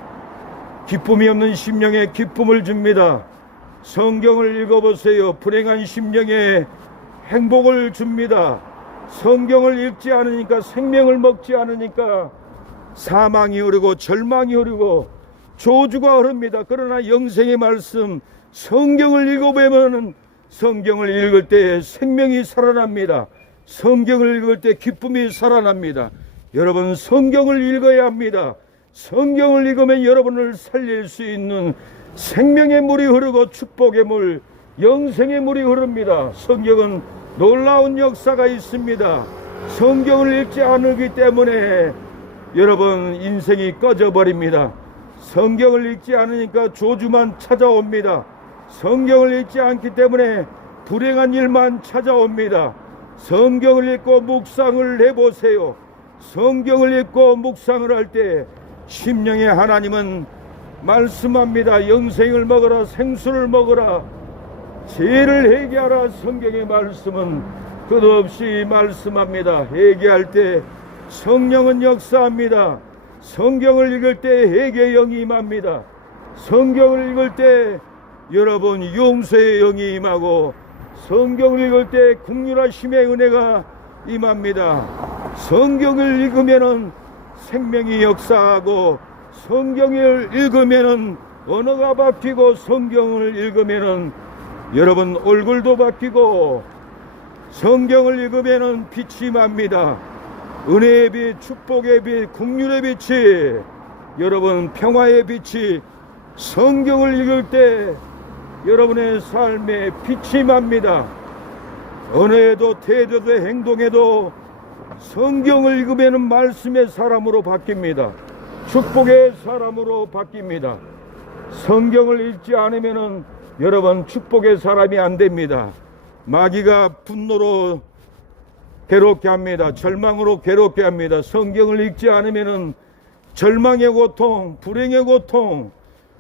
기쁨이 없는 심령에 기쁨을 줍니다. 성경을 읽어보세요. 불행한 심령에 행복을 줍니다. 성경을 읽지 않으니까, 생명을 먹지 않으니까 사망이 흐르고 절망이 흐르고 저주가 흐릅니다. 그러나 영생의 말씀, 성경을 읽어보면 성경을 읽을 때 생명이 살아납니다. 성경을 읽을 때 기쁨이 살아납니다. 여러분, 성경을 읽어야 합니다. 성경을 읽으면 여러분을 살릴 수 있는 생명의 물이 흐르고 축복의 물, 영생의 물이 흐릅니다. 성경은 놀라운 역사가 있습니다. 성경을 읽지 않기 때문에 여러분, 인생이 꺼져버립니다. 성경을 읽지 않으니까 조주만 찾아옵니다. 성경을 읽지 않기 때문에 불행한 일만 찾아옵니다. 성경을 읽고 묵상을 해보세요. 성경을 읽고 묵상을 할 때 심령의 하나님은 말씀합니다. 영생을 먹어라, 생수를 먹어라, 죄를 회개하라. 성경의 말씀은 끝없이 말씀합니다. 회개할 때 성령은 역사합니다. 성경을 읽을 때 회개의 영이 임합니다. 성경을 읽을 때 여러분, 용서의 영이 임하고, 성경을 읽을 때 긍휼하심의 은혜가 임합니다. 성경을 읽으면은 생명이 역사하고, 성경을 읽으면은 언어가 바뀌고, 성경을 읽으면은 여러분 얼굴도 바뀌고, 성경을 읽으면은 빛이 임합니다. 은혜의 빛, 축복의 빛, 긍휼의 빛이, 여러분 평화의 빛이 성경을 읽을 때 여러분의 삶에 빛이 임합니다. 언어에도 태도도 행동에도 성경을 읽으면 말씀의 사람으로 바뀝니다. 축복의 사람으로 바뀝니다. 성경을 읽지 않으면 여러분 축복의 사람이 안 됩니다. 마귀가 분노로 괴롭게 합니다. 절망으로 괴롭게 합니다. 성경을 읽지 않으면 절망의 고통, 불행의 고통,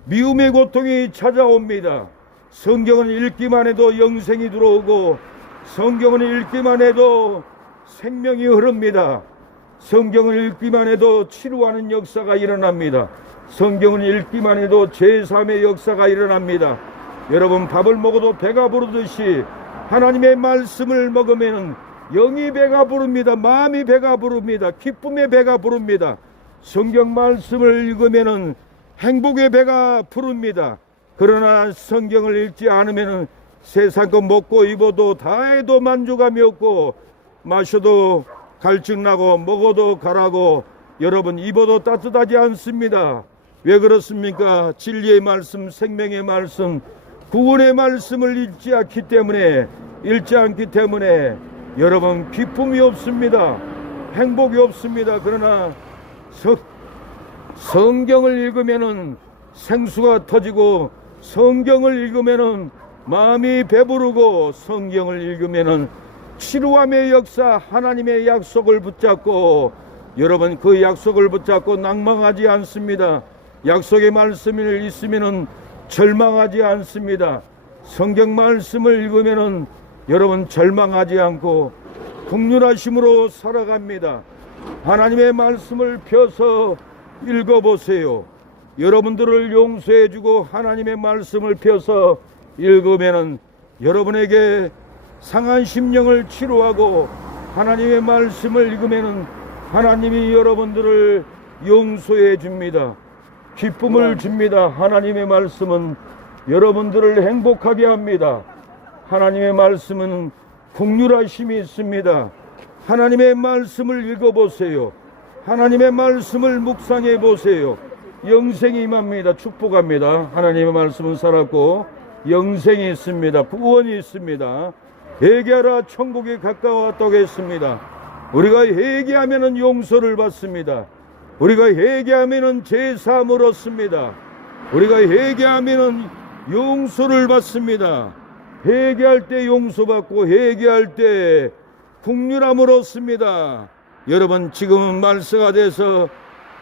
미움의 고통이 찾아옵니다. 성경은 읽기만 해도 영생이 들어오고 성경은 읽기만 해도 생명이 흐릅니다. 성경을 읽기만 해도 치료하는 역사가 일어납니다. 성경을 읽기만 해도 제3의 역사가 일어납니다. 여러분, 밥을 먹어도 배가 부르듯이 하나님의 말씀을 먹으면 영이 배가 부릅니다. 마음이 배가 부릅니다. 기쁨의 배가 부릅니다. 성경 말씀을 읽으면 행복의 배가 부릅니다. 그러나 성경을 읽지 않으면 세상 것 먹고 입어도 다 해도 만족함이 없고 마셔도 갈증나고 먹어도 가라고 여러분 입어도 따뜻하지 않습니다. 왜 그렇습니까? 진리의 말씀, 생명의 말씀, 구원의 말씀을 읽지 않기 때문에 여러분 기쁨이 없습니다. 행복이 없습니다. 그러나 성경을 읽으면은 생수가 터지고 성경을 읽으면은 마음이 배부르고 성경을 읽으면은 치료함의 역사, 하나님의 약속을 붙잡고 여러분 그 약속을 붙잡고 낭망하지 않습니다. 약속의 말씀이 있으면은 절망하지 않습니다. 성경 말씀을 읽으면은 여러분 절망하지 않고 긍휼하심으로 살아갑니다. 하나님의 말씀을 펴서 읽어보세요. 여러분들을 용서해주고 하나님의 말씀을 펴서 읽으면은 여러분에게 상한 심령을 치료하고 하나님의 말씀을 읽으면은 하나님이 여러분들을 용서해 줍니다. 기쁨을 줍니다. 하나님의 말씀은 여러분들을 행복하게 합니다. 하나님의 말씀은 긍휼하심이 있습니다. 하나님의 말씀을 읽어보세요. 하나님의 말씀을 묵상해 보세요. 영생이 임합니다. 축복합니다. 하나님의 말씀은 살았고 영생이 있습니다. 구원이 있습니다. 회개하라, 천국이 가까웠다고 했습니다. 우리가 회개하면은 용서를 받습니다. 우리가 회개하면은 제사함을 얻습니다. 우리가 회개하면은 용서를 받습니다. 회개할 때 용서받고 회개할 때 긍휼함을 얻습니다. 여러분, 지금은 말세가 돼서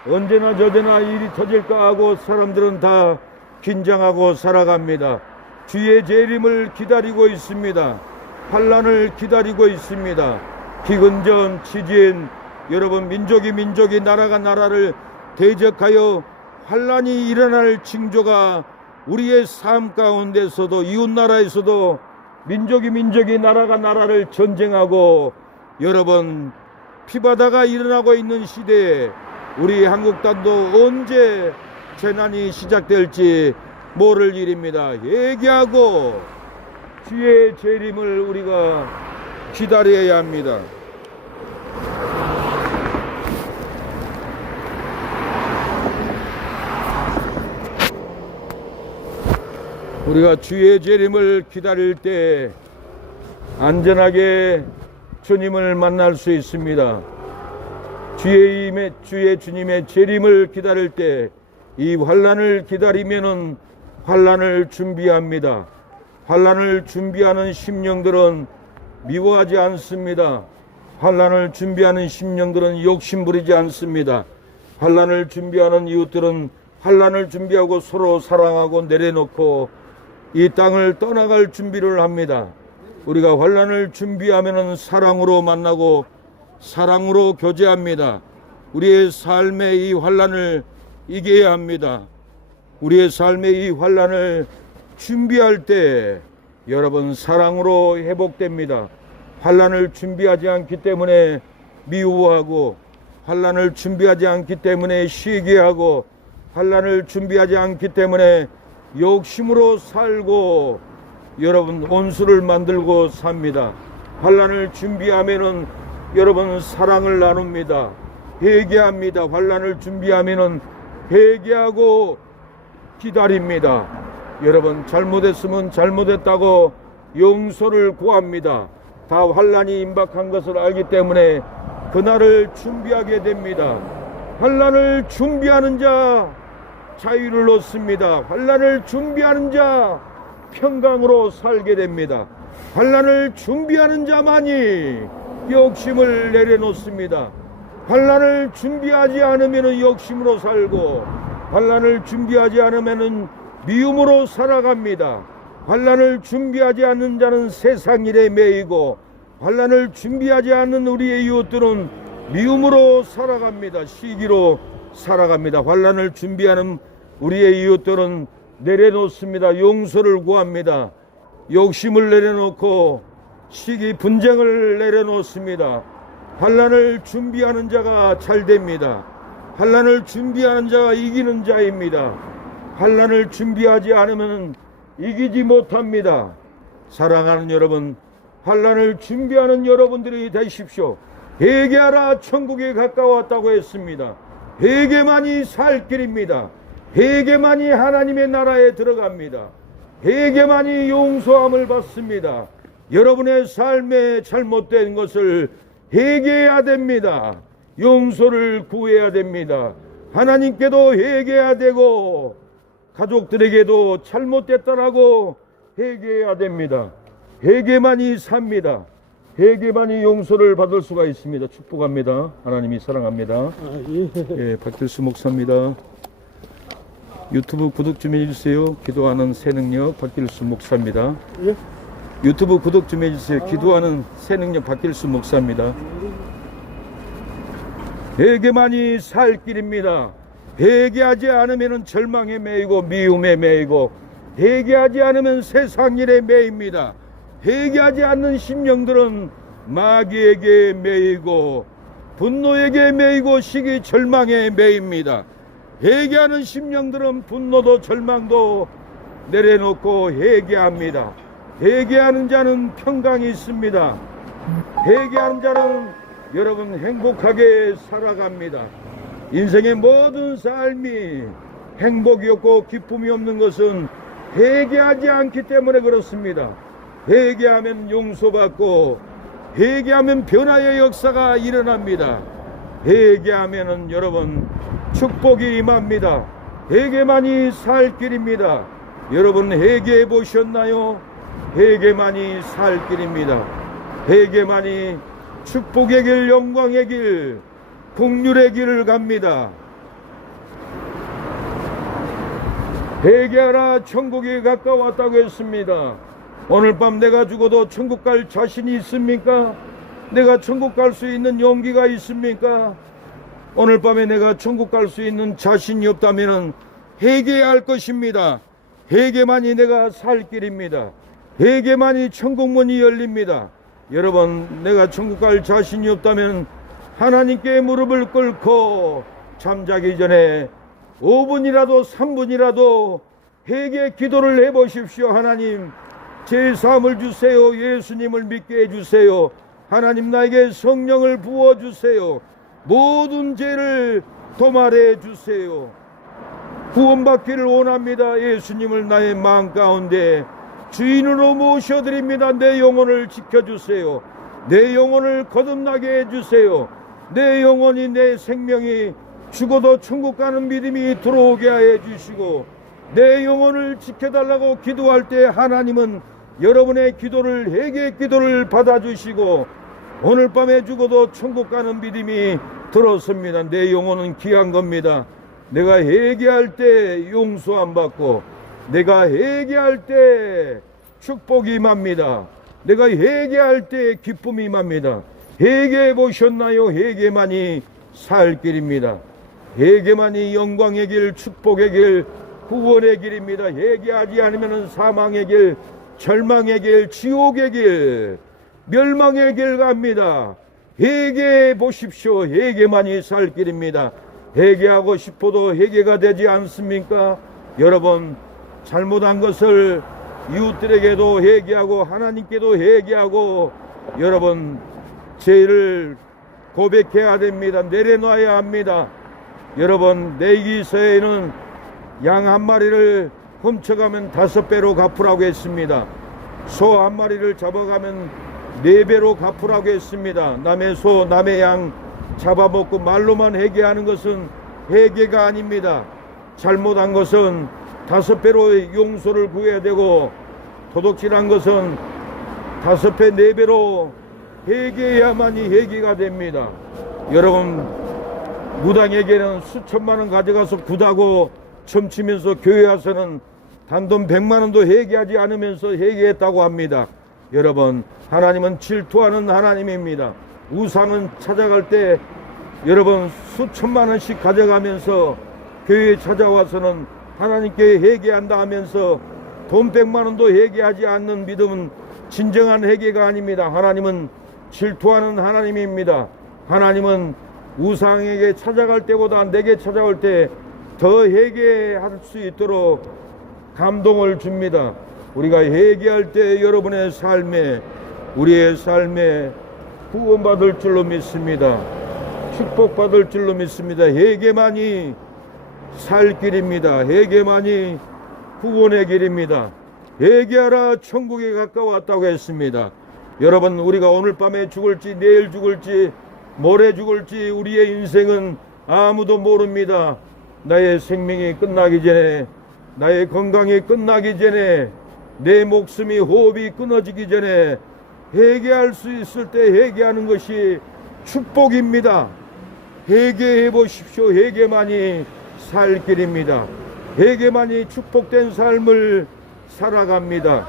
언제나 저제나 일이 터질까 하고 사람들은 다 긴장하고 살아갑니다. 주의 재림을 기다리고 있습니다. 환난을 기다리고 있습니다. 기근전, 지진, 여러분 민족이 나라가 나라를 대적하여 환난이 일어날 징조가 우리의 삶 가운데서도 이웃나라에서도 민족이 나라가 나라를 전쟁하고 여러분 피바다가 일어나고 있는 시대에 우리 한국 땅도 언제 재난이 시작될지 모를 일입니다. 회개하고 주의 재림을 우리가 기다려야 합니다. 우리가 주의 재림을 기다릴 때 안전하게 주님을 만날 수 있습니다. 주의 주님의 재림을 기다릴 때 이 환난을 기다리면은 환난을 준비합니다. 환난을 준비하는 심령들은 미워하지 않습니다. 환난을 준비하는 심령들은 욕심부리지 않습니다. 환난을 준비하는 이웃들은 환난을 준비하고 서로 사랑하고 내려놓고 이 땅을 떠나갈 준비를 합니다. 우리가 환난을 준비하면은 사랑으로 만나고 사랑으로 교제합니다. 우리의 삶의 이 환난을 이겨야 합니다. 우리의 삶의 이 환난을 준비할 때 여러분 사랑으로 회복됩니다. 환난을 준비하지 않기 때문에 미워하고 환난을 준비하지 않기 때문에 시기하고 환난을 준비하지 않기 때문에 욕심으로 살고 여러분 원수를 만들고 삽니다. 환난을 준비하면은 여러분 사랑을 나눕니다. 회개합니다. 환난을 준비하면은 회개하고 기다립니다. 여러분 잘못했으면 잘못했다고 용서를 구합니다. 다 환난이 임박한 것을 알기 때문에 그날을 준비하게 됩니다. 환난을 준비하는 자 자유를 얻습니다. 환난을 준비하는 자 평강으로 살게 됩니다. 환난을 준비하는 자만이 욕심을 내려놓습니다. 환난을 준비하지 않으면 욕심으로 살고, 환난을 준비하지 않으면 미움으로 살아갑니다. 환난을 준비하지 않는 자는 세상 일에 매이고, 환난을 준비하지 않는 우리의 이웃들은 미움으로 살아갑니다. 시기로 살아갑니다. 환난을 준비하는 우리의 이웃들은 내려놓습니다. 용서를 구합니다. 욕심을 내려놓고 시기 분쟁을 내려놓습니다. 환난을 준비하는 자가 잘 됩니다. 환난을 준비하는 자가 이기는 자입니다. 환난을 준비하지 않으면 이기지 못합니다. 사랑하는 여러분, 환난을 준비하는 여러분들이 되십시오. 회개하라, 천국에 가까웠다고 했습니다. 회개만이 살 길입니다. 회개만이 하나님의 나라에 들어갑니다. 회개만이 용서함을 받습니다. 여러분의 삶에 잘못된 것을 회개해야 됩니다. 용서를 구해야 됩니다. 하나님께도 회개해야 되고, 가족들에게도 잘못됐다라고 회개해야 됩니다. 회개만이 삽니다. 회개만이 용서를 받을 수가 있습니다. 축복합니다. 하나님이 사랑합니다. 예, 박길수 목사입니다. 유튜브 구독 좀 해주세요. 기도하는 새능력 박길수 목사입니다. 예? 유튜브 구독 좀 해주세요. 기도하는 새능력 박길수 목사입니다. 회개만이 살 길입니다. 회개하지 않으면 절망에 매이고 미움에 매이고, 회개하지 않으면 세상 일에 매입니다. 회개하지 않는 심령들은 마귀에게 매이고 분노에게 매이고 시기 절망에 매입니다. 회개하는 심령들은 분노도 절망도 내려놓고 회개합니다. 회개하는 자는 평강이 있습니다. 회개하는 자는 여러분 행복하게 살아갑니다. 인생의 모든 삶이 행복이 없고 기쁨이 없는 것은 회개하지 않기 때문에 그렇습니다. 회개하면 용서받고, 회개하면 변화의 역사가 일어납니다. 회개하면은 여러분 축복이 임합니다. 회개만이 살 길입니다. 여러분 회개해 보셨나요? 회개만이 살 길입니다. 회개만이 축복의 길, 영광의 길, 긍휼의 길을 갑니다. 회개하라, 천국이 가까웠다고 했습니다. 오늘 밤 내가 죽어도 천국 갈 자신이 있습니까? 내가 천국 갈 수 있는 용기가 있습니까? 오늘 밤에 내가 천국 갈 수 있는 자신이 없다면 회개해야 할 것입니다. 회개만이 내가 살 길입니다. 회개만이 천국 문이 열립니다. 여러분, 내가 천국 갈 자신이 없다면 하나님께 무릎을 꿇고 잠자기 전에 5분이라도 3분이라도 회개 기도를 해보십시오. 하나님, 제 삶을 주세요. 예수님을 믿게 해주세요. 하나님, 나에게 성령을 부어주세요. 모든 죄를 도말해 주세요. 구원받기를 원합니다. 예수님을 나의 마음 가운데 주인으로 모셔드립니다. 내 영혼을 지켜주세요. 내 영혼을 거듭나게 해주세요. 내 영혼이, 내 생명이 죽어도 천국 가는 믿음이 들어오게 해주시고, 내 영혼을 지켜달라고 기도할 때 하나님은 여러분의 기도를, 회개의 기도를 받아주시고, 오늘 밤에 죽어도 천국 가는 믿음이 들었습니다. 내 영혼은 귀한 겁니다. 내가 회개할 때 용서 안 받고, 내가 회개할 때 축복이 임합니다. 내가 회개할 때 기쁨이 임합니다. 회개해 보셨나요? 회개만이 살 길입니다. 회개만이 영광의 길, 축복의 길, 구원의 길입니다. 회개하지 않으면 사망의 길, 절망의 길, 지옥의 길, 멸망의 길 갑니다. 회개해 보십시오. 회개만이 살 길입니다. 회개하고 싶어도 회개가 되지 않습니까? 여러분, 잘못한 것을 이웃들에게도 회개하고 하나님께도 회개하고, 여러분 죄를 고백해야 됩니다. 내려놔야 합니다. 여러분, 내기서에는 양 한 마리를 훔쳐가면 5배로 갚으라고 했습니다. 소 한 마리를 잡아가면 4배로 갚으라고 했습니다. 남의 소, 남의 양 잡아먹고 말로만 회개하는 것은 회개가 아닙니다. 잘못한 것은 5배로 용서를 구해야 되고, 도둑질한 것은 5배, 4배로 회개해야만이 회개가 됩니다. 여러분 무당에게는 수천만 원 가져가서 굿하고 춤추면서 교회 와서는 단돈 100만 원도 회개하지 않으면서 회개했다고 합니다. 여러분, 하나님은 질투하는 하나님입니다. 우상은 찾아갈 때 여러분 수천만 원씩 가져가면서 교회에 찾아와서는 하나님께 회개한다 하면서 돈 100만 원도 회개하지 않는 믿음은 진정한 회개가 아닙니다. 하나님은 질투하는 하나님입니다. 하나님은 우상에게 찾아갈 때보다 내게 찾아올 때 더 회개할 수 있도록 감동을 줍니다. 우리가 회개할 때 여러분의 삶에, 우리의 삶에 구원받을 줄로 믿습니다. 축복받을 줄로 믿습니다. 회개만이 살 길입니다. 회개만이 구원의 길입니다. 회개하라, 천국에 가까웠다고 했습니다. 여러분, 우리가 오늘 밤에 죽을지 내일 죽을지 모레 죽을지 우리의 인생은 아무도 모릅니다. 나의 생명이 끝나기 전에, 나의 건강이 끝나기 전에, 내 목숨이 호흡이 끊어지기 전에 회개할 수 있을 때 회개하는 것이 축복입니다. 회개해 보십시오. 회개만이 살 길입니다. 회개만이 축복된 삶을 살아갑니다.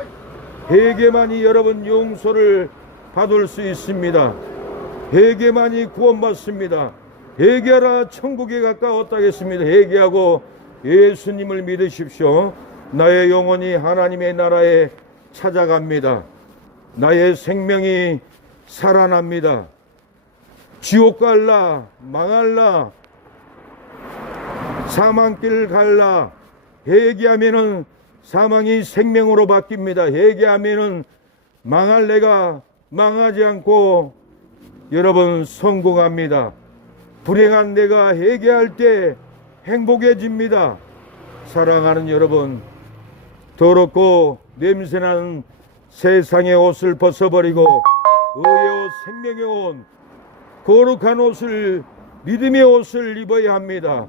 회개만이 여러분 용서를 받을 수 있습니다. 회개만이 구원받습니다. 회개하라, 천국에 가까웠다 했습니다. 회개하고 예수님을 믿으십시오. 나의 영혼이 하나님의 나라에 찾아갑니다. 나의 생명이 살아납니다. 지옥 갈라, 망할라, 사망길 갈라. 회개하면은 사망이 생명으로 바뀝니다. 회개하면은 망할 내가 망하지 않고 여러분 성공합니다. 불행한 내가 회개할 때 행복해집니다. 사랑하는 여러분, 더럽고 냄새나는 세상의 옷을 벗어버리고 의의 옷, 생명의 옷, 거룩한 옷을, 믿음의 옷을 입어야 합니다.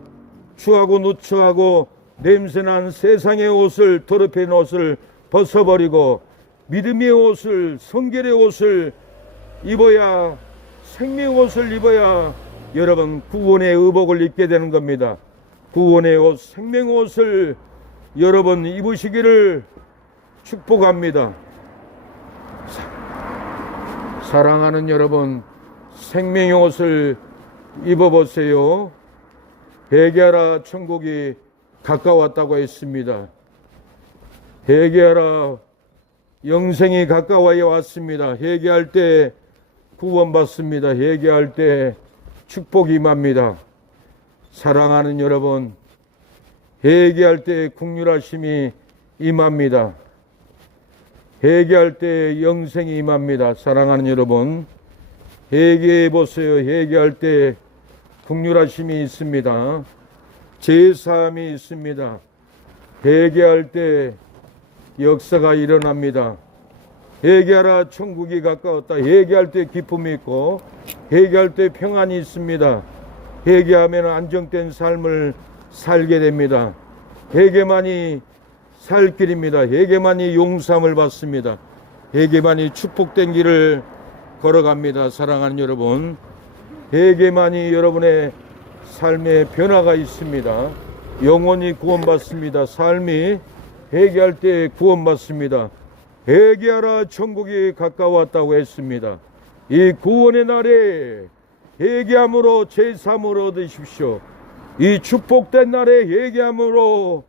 추하고 누추하고 냄새난 세상의 옷을, 더럽힌 옷을 벗어버리고 믿음의 옷을, 성결의 옷을 입어야, 생명의 옷을 입어야 여러분 구원의 의복을 입게 되는 겁니다. 구원의 옷, 생명의 옷을 여러분 입으시기를 축복합니다. 사랑하는 여러분, 생명의 옷을 입어보세요. 회개하라, 천국이 가까웠다고 했습니다. 회개하라, 영생이 가까워야 왔습니다. 회개할 때 구원받습니다. 회개할 때 축복이 임합니다. 사랑하는 여러분, 회개할 때 긍휼하심이 임합니다. 회개할 때 영생이 임합니다. 사랑하는 여러분, 회개해 보세요. 회개할 때 긍휼하심이 있습니다. 제사함이 있습니다. 회개할 때 역사가 일어납니다. 회개하라, 천국이 가까웠다. 회개할 때 기쁨이 있고 회개할 때 평안이 있습니다. 회개하면 안정된 삶을 살게 됩니다. 회개만이 살 길입니다. 회개만이 용서함을 받습니다. 회개만이 축복된 길을 걸어갑니다. 사랑하는 여러분, 회개만이 여러분의 삶에 변화가 있습니다. 영혼이 구원받습니다. 삶이 회개할 때 구원받습니다. 회개하라, 천국이 가까웠다고 했습니다. 이 구원의 날에 회개함으로 제사함을 얻으십시오. 이 축복된 날에 회개함으로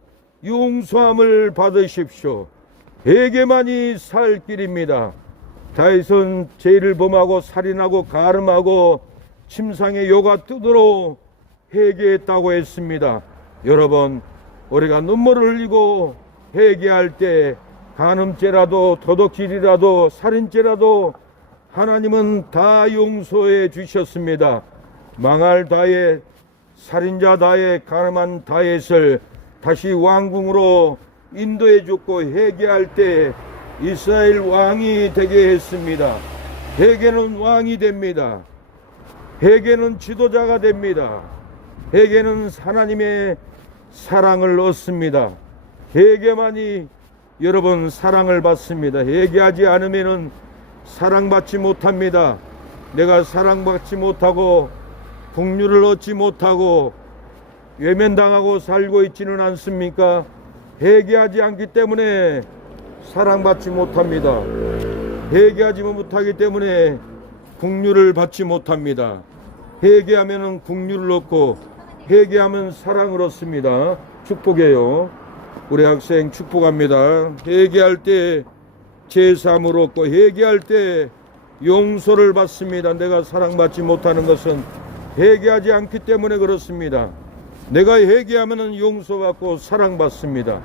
용서함을 받으십시오. 회개만이 살 길입니다. 다윗은 죄를 범하고 살인하고 가늠하고 침상에 요가 뜨도록 회개했다고 했습니다. 여러분, 우리가 눈물을 흘리고 회개할 때 간음죄라도 도둑질이라도 살인죄라도 하나님은 다 용서해 주셨습니다. 망할 다윗, 살인자 다윗, 간음한 다윗을 다시 왕궁으로 인도해 줬고 회개할 때 이스라엘 왕이 되게 했습니다. 회개는 왕이 됩니다. 회개는 지도자가 됩니다. 회개는 하나님의 사랑을 얻습니다. 회개만이 여러분 사랑을 받습니다. 회개하지 않으면 사랑받지 못합니다. 내가 사랑받지 못하고 긍휼을 얻지 못하고 외면당하고 살고 있지는 않습니까? 회개하지 않기 때문에 사랑받지 못합니다. 회개하지 못하기 때문에 긍휼을 받지 못합니다. 회개하면은 긍휼을 얻고 회개하면 사랑을 얻습니다. 축복해요. 우리 학생 축복합니다. 회개할 때 제사함을 얻고 회개할 때 용서를 받습니다. 내가 사랑받지 못하는 것은 회개하지 않기 때문에 그렇습니다. 내가 회개하면 용서받고 사랑받습니다.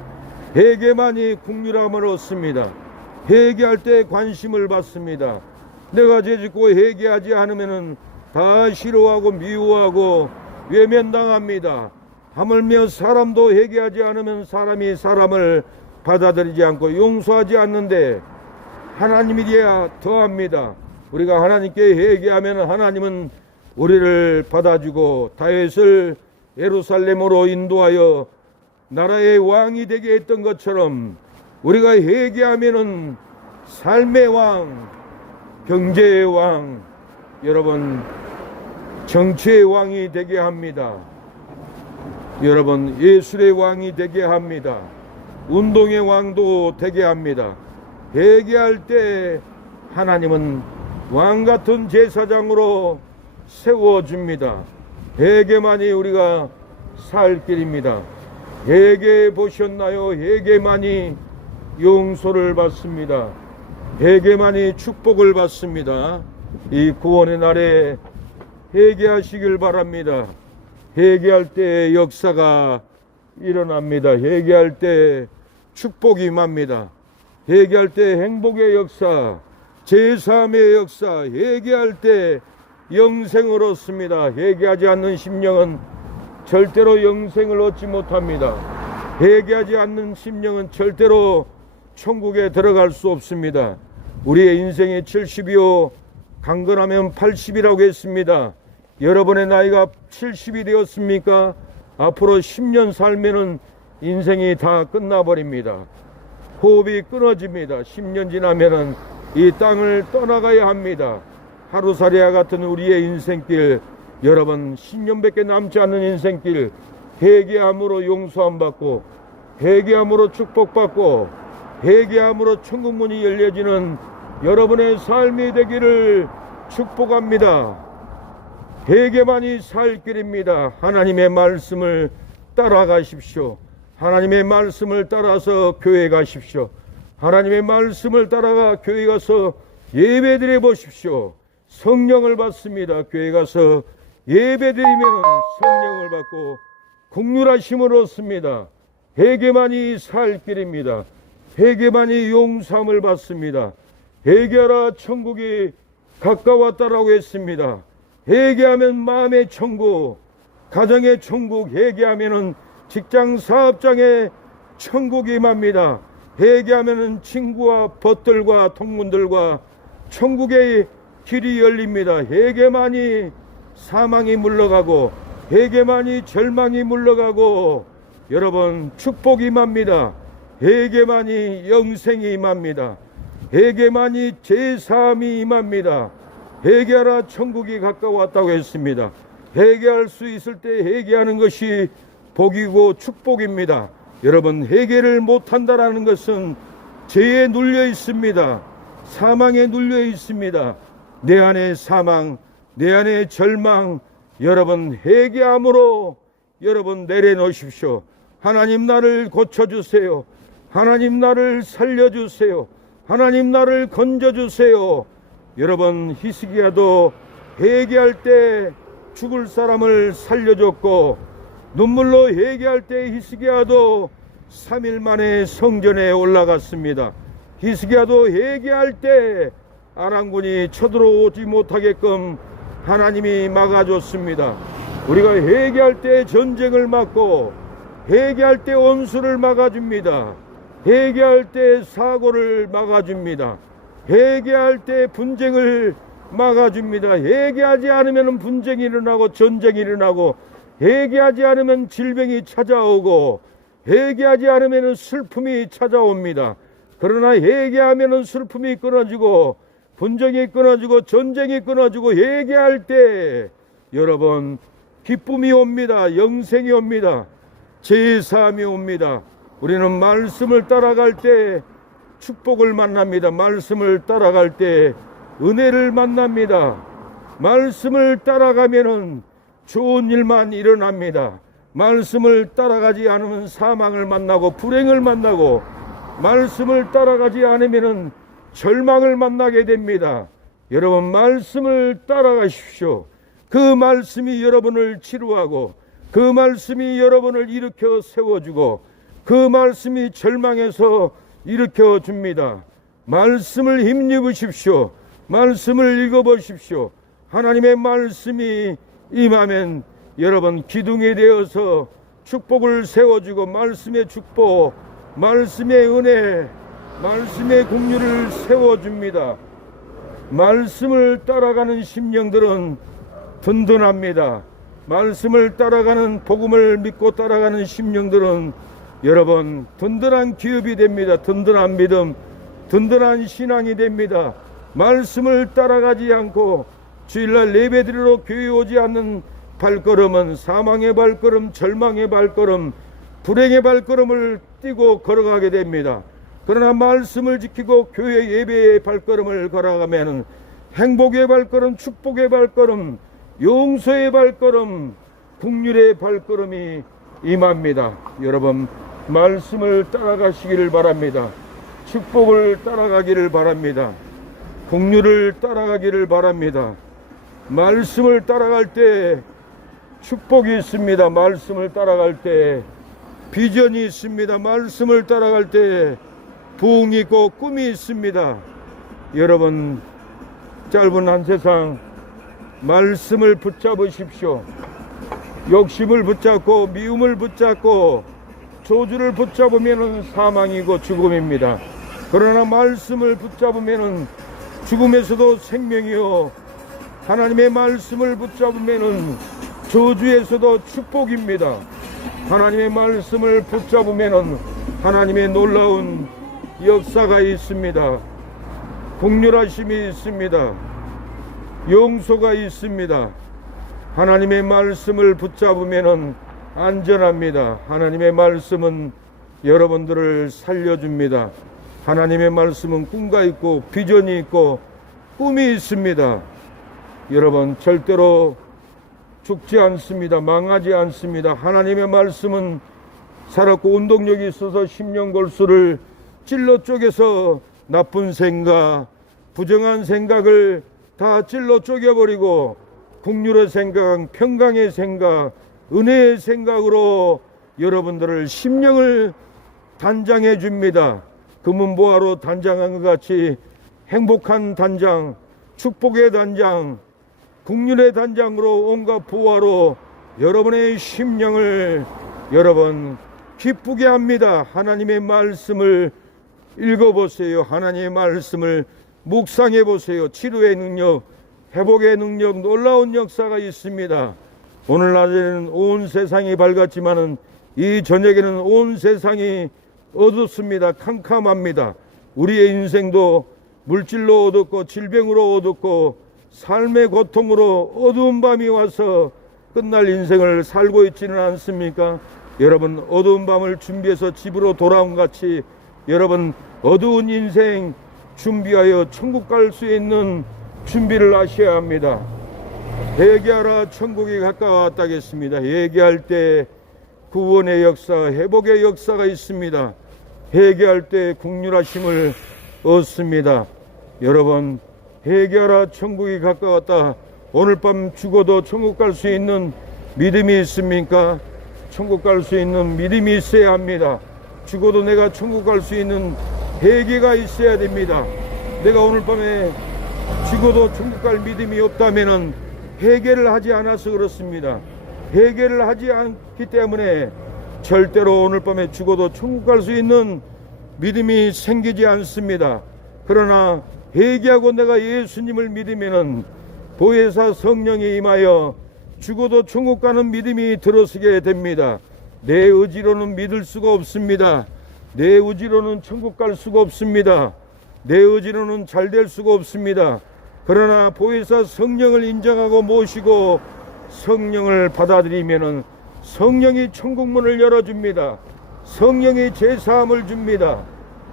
회개만이 긍휼함을 얻습니다. 회개할 때 관심을 받습니다. 내가 죄짓고 회개하지 않으면 다 싫어하고 미워하고 외면당합니다. 하물며 사람도 회개하지 않으면 사람이 사람을 받아들이지 않고 용서하지 않는데 하나님이야 더합니다. 우리가 하나님께 회개하면 하나님은 우리를 받아주고 다윗을 예루살렘으로 인도하여 나라의 왕이 되게 했던 것처럼 우리가 회개하면은 삶의 왕, 경제의 왕, 여러분 정치의 왕이 되게 합니다. 여러분 예술의 왕이 되게 합니다. 운동의 왕도 되게 합니다. 회개할 때 하나님은 왕같은 제사장으로 세워줍니다. 회개만이 우리가 살 길입니다. 회개해 보셨나요? 회개만이 용서를 받습니다. 회개만이 축복을 받습니다. 이 구원의 날에 회개하시길 바랍니다. 회개할 때 역사가 일어납니다. 회개할 때 축복이 임합니다. 회개할 때 행복의 역사, 제사함의 역사, 회개할 때 영생을 얻습니다. 회개하지 않는 심령은 절대로 영생을 얻지 못합니다. 회개하지 않는 심령은 절대로 천국에 들어갈 수 없습니다. 우리의 인생이 70이요 강건하면 80이라고 했습니다. 여러분의 나이가 70이 되었습니까? 앞으로 10년 살면은 인생이 다 끝나버립니다. 호흡이 끊어집니다. 10년 지나면은 이 땅을 떠나가야 합니다. 하루살이와 같은 우리의 인생길, 여러분 10년밖에 남지 않는 인생길, 회개함으로 용서함 받고 회개함으로 축복받고 회개함으로 천국문이 열려지는 여러분의 삶이 되기를 축복합니다. 회개만이 살 길입니다. 하나님의 말씀을 따라가십시오. 하나님의 말씀을 따라서 교회 가십시오. 하나님의 말씀을 따라가 교회 가서 예배드려 보십시오. 성령을 받습니다. 교회 가서 예배드리면 성령을 받고 긍휼하심을 얻습니다. 회개만이 살 길입니다. 회개만이 용서함을 받습니다. 회개하라 천국이 가까웠다라고 했습니다. 회개하면 마음의 천국, 가정의 천국, 회개하면은 직장 사업장의 천국이 임합니다. 회개하면은 친구와 벗들과 동문들과 천국의 길이 열립니다. 회개만이 사망이 물러가고 회개만이 절망이 물러가고 여러분 축복이 임합니다. 회개만이 영생이 임합니다. 회개만이 제사함이 임합니다. 회개하라 천국이 가까웠다고 했습니다. 회개할 수 있을 때 회개하는 것이 복이고 축복입니다. 여러분 회개를 못한다라는 것은 죄에 눌려 있습니다. 사망에 눌려 있습니다. 내 안에 사망, 내 안에 절망, 여러분 회개함으로 여러분 내려놓으십시오. 하나님 나를 고쳐주세요. 하나님 나를 살려주세요. 하나님 나를 건져주세요. 여러분 히스기야도 회개할 때 죽을 사람을 살려줬고 눈물로 회개할 때 히스기야도 3일 만에 성전에 올라갔습니다. 히스기야도 회개할 때 아람군이 쳐들어오지 못하게끔 하나님이 막아줬습니다. 우리가 회개할 때 전쟁을 막고 회개할 때 원수를 막아줍니다. 회개할 때 사고를 막아줍니다. 회개할 때 분쟁을 막아줍니다. 회개하지 않으면 분쟁이 일어나고 전쟁이 일어나고 회개하지 않으면 질병이 찾아오고 회개하지 않으면 슬픔이 찾아옵니다. 그러나 회개하면 슬픔이 끊어지고 분쟁이 끊어지고 전쟁이 끊어지고 회개할 때 여러분 기쁨이 옵니다. 영생이 옵니다. 제사함이 옵니다. 우리는 말씀을 따라갈 때 축복을 만납니다. 말씀을 따라갈 때 은혜를 만납니다. 말씀을 따라가면은 좋은 일만 일어납니다. 말씀을 따라가지 않으면 사망을 만나고 불행을 만나고, 말씀을 따라가지 않으면은 절망을 만나게 됩니다. 여러분 말씀을 따라가십시오. 그 말씀이 여러분을 치료하고, 그 말씀이 여러분을 일으켜 세워주고, 그 말씀이 절망에서 일으켜 줍니다. 말씀을 힘입으십시오. 말씀을 읽어보십시오. 하나님의 말씀이 임하면 여러분 기둥이 되어서 축복을 세워주고, 말씀의 축복, 말씀의 은혜, 말씀의 긍휼을 세워줍니다. 말씀을 따라가는 심령들은 든든합니다. 말씀을 따라가는, 복음을 믿고 따라가는 심령들은 여러분 든든한 기업이 됩니다. 든든한 믿음, 든든한 신앙이 됩니다. 말씀을 따라가지 않고 주일날 예배드리러 교회 오지 않는 발걸음은 사망의 발걸음, 절망의 발걸음, 불행의 발걸음을 띄고 걸어가게 됩니다. 그러나 말씀을 지키고 교회 예배의 발걸음을 걸어가면 행복의 발걸음, 축복의 발걸음, 용서의 발걸음, 긍휼의 발걸음이 임합니다. 여러분 말씀을 따라가시기를 바랍니다. 축복을 따라가기를 바랍니다. 긍휼을 따라가기를 바랍니다. 말씀을 따라갈 때 축복이 있습니다. 말씀을 따라갈 때 비전이 있습니다. 말씀을 따라갈 때 부흥이 있고 꿈이 있습니다. 여러분 짧은 한 세상 말씀을 붙잡으십시오. 욕심을 붙잡고 미움을 붙잡고 저주를 붙잡으면 사망이고 죽음입니다. 그러나 말씀을 붙잡으면 죽음에서도 생명이요, 하나님의 말씀을 붙잡으면 저주에서도 축복입니다. 하나님의 말씀을 붙잡으면 하나님의 놀라운 역사가 있습니다. 긍휼하심이 있습니다. 용서가 있습니다. 하나님의 말씀을 붙잡으면 안전합니다. 하나님의 말씀은 여러분들을 살려줍니다. 하나님의 말씀은 꿈과 있고 비전이 있고 꿈이 있습니다. 여러분 절대로 죽지 않습니다. 망하지 않습니다. 하나님의 말씀은 살았고 운동력이 있어서 십년골수를 찔러 쪼개서 나쁜 생각, 부정한 생각을 다 찔러 쪼개버리고 긍휼의 생각, 평강의 생각, 은혜의 생각으로 여러분들을 심령을 단장해 줍니다. 금은보화로 단장한 것 같이 행복한 단장, 축복의 단장, 긍휼의 단장으로 온갖 보화로 여러분의 심령을 여러분 기쁘게 합니다. 하나님의 말씀을 읽어보세요. 하나님의 말씀을 묵상해 보세요. 치료의 능력, 회복의 능력, 놀라운 역사가 있습니다. 오늘날에는 온 세상이 밝았지만은 이 저녁에는 온 세상이 어둡습니다. 캄캄합니다. 우리의 인생도 물질로 어둡고 질병으로 어둡고 삶의 고통으로 어두운 밤이 와서 끝날 인생을 살고 있지는 않습니까? 여러분 어두운 밤을 준비해서 집으로 돌아온 같이 여러분 어두운 인생 준비하여 천국 갈 수 있는 준비를 하셔야 합니다. 회개하라, 천국이 가까웠다겠습니다. 회개할 때 구원의 역사, 회복의 역사가 있습니다. 회개할 때 긍휼하심을 얻습니다. 여러분 회개하라, 천국이 가까웠다. 오늘 밤 죽어도 천국 갈 수 있는 믿음이 있습니까? 천국 갈 수 있는 믿음이 있어야 합니다. 죽어도 내가 천국 갈 수 있는 회개가 있어야 됩니다. 내가 오늘 밤에 죽어도 천국 갈 믿음이 없다면은 회개를 하지 않아서 그렇습니다. 회개를 하지 않기 때문에 절대로 오늘 밤에 죽어도 천국 갈 수 있는 믿음이 생기지 않습니다. 그러나 회개하고 내가 예수님을 믿으면은 보혜사 성령이 임하여 죽어도 천국 가는 믿음이 들어서게 됩니다. 내 의지로는 믿을 수가 없습니다. 내 의지로는 천국 갈 수가 없습니다. 내 의지로는 잘 될 수가 없습니다. 그러나 보혜사 성령을 인정하고 모시고 성령을 받아들이면은 성령이 천국문을 열어줍니다. 성령이 제사함을 줍니다.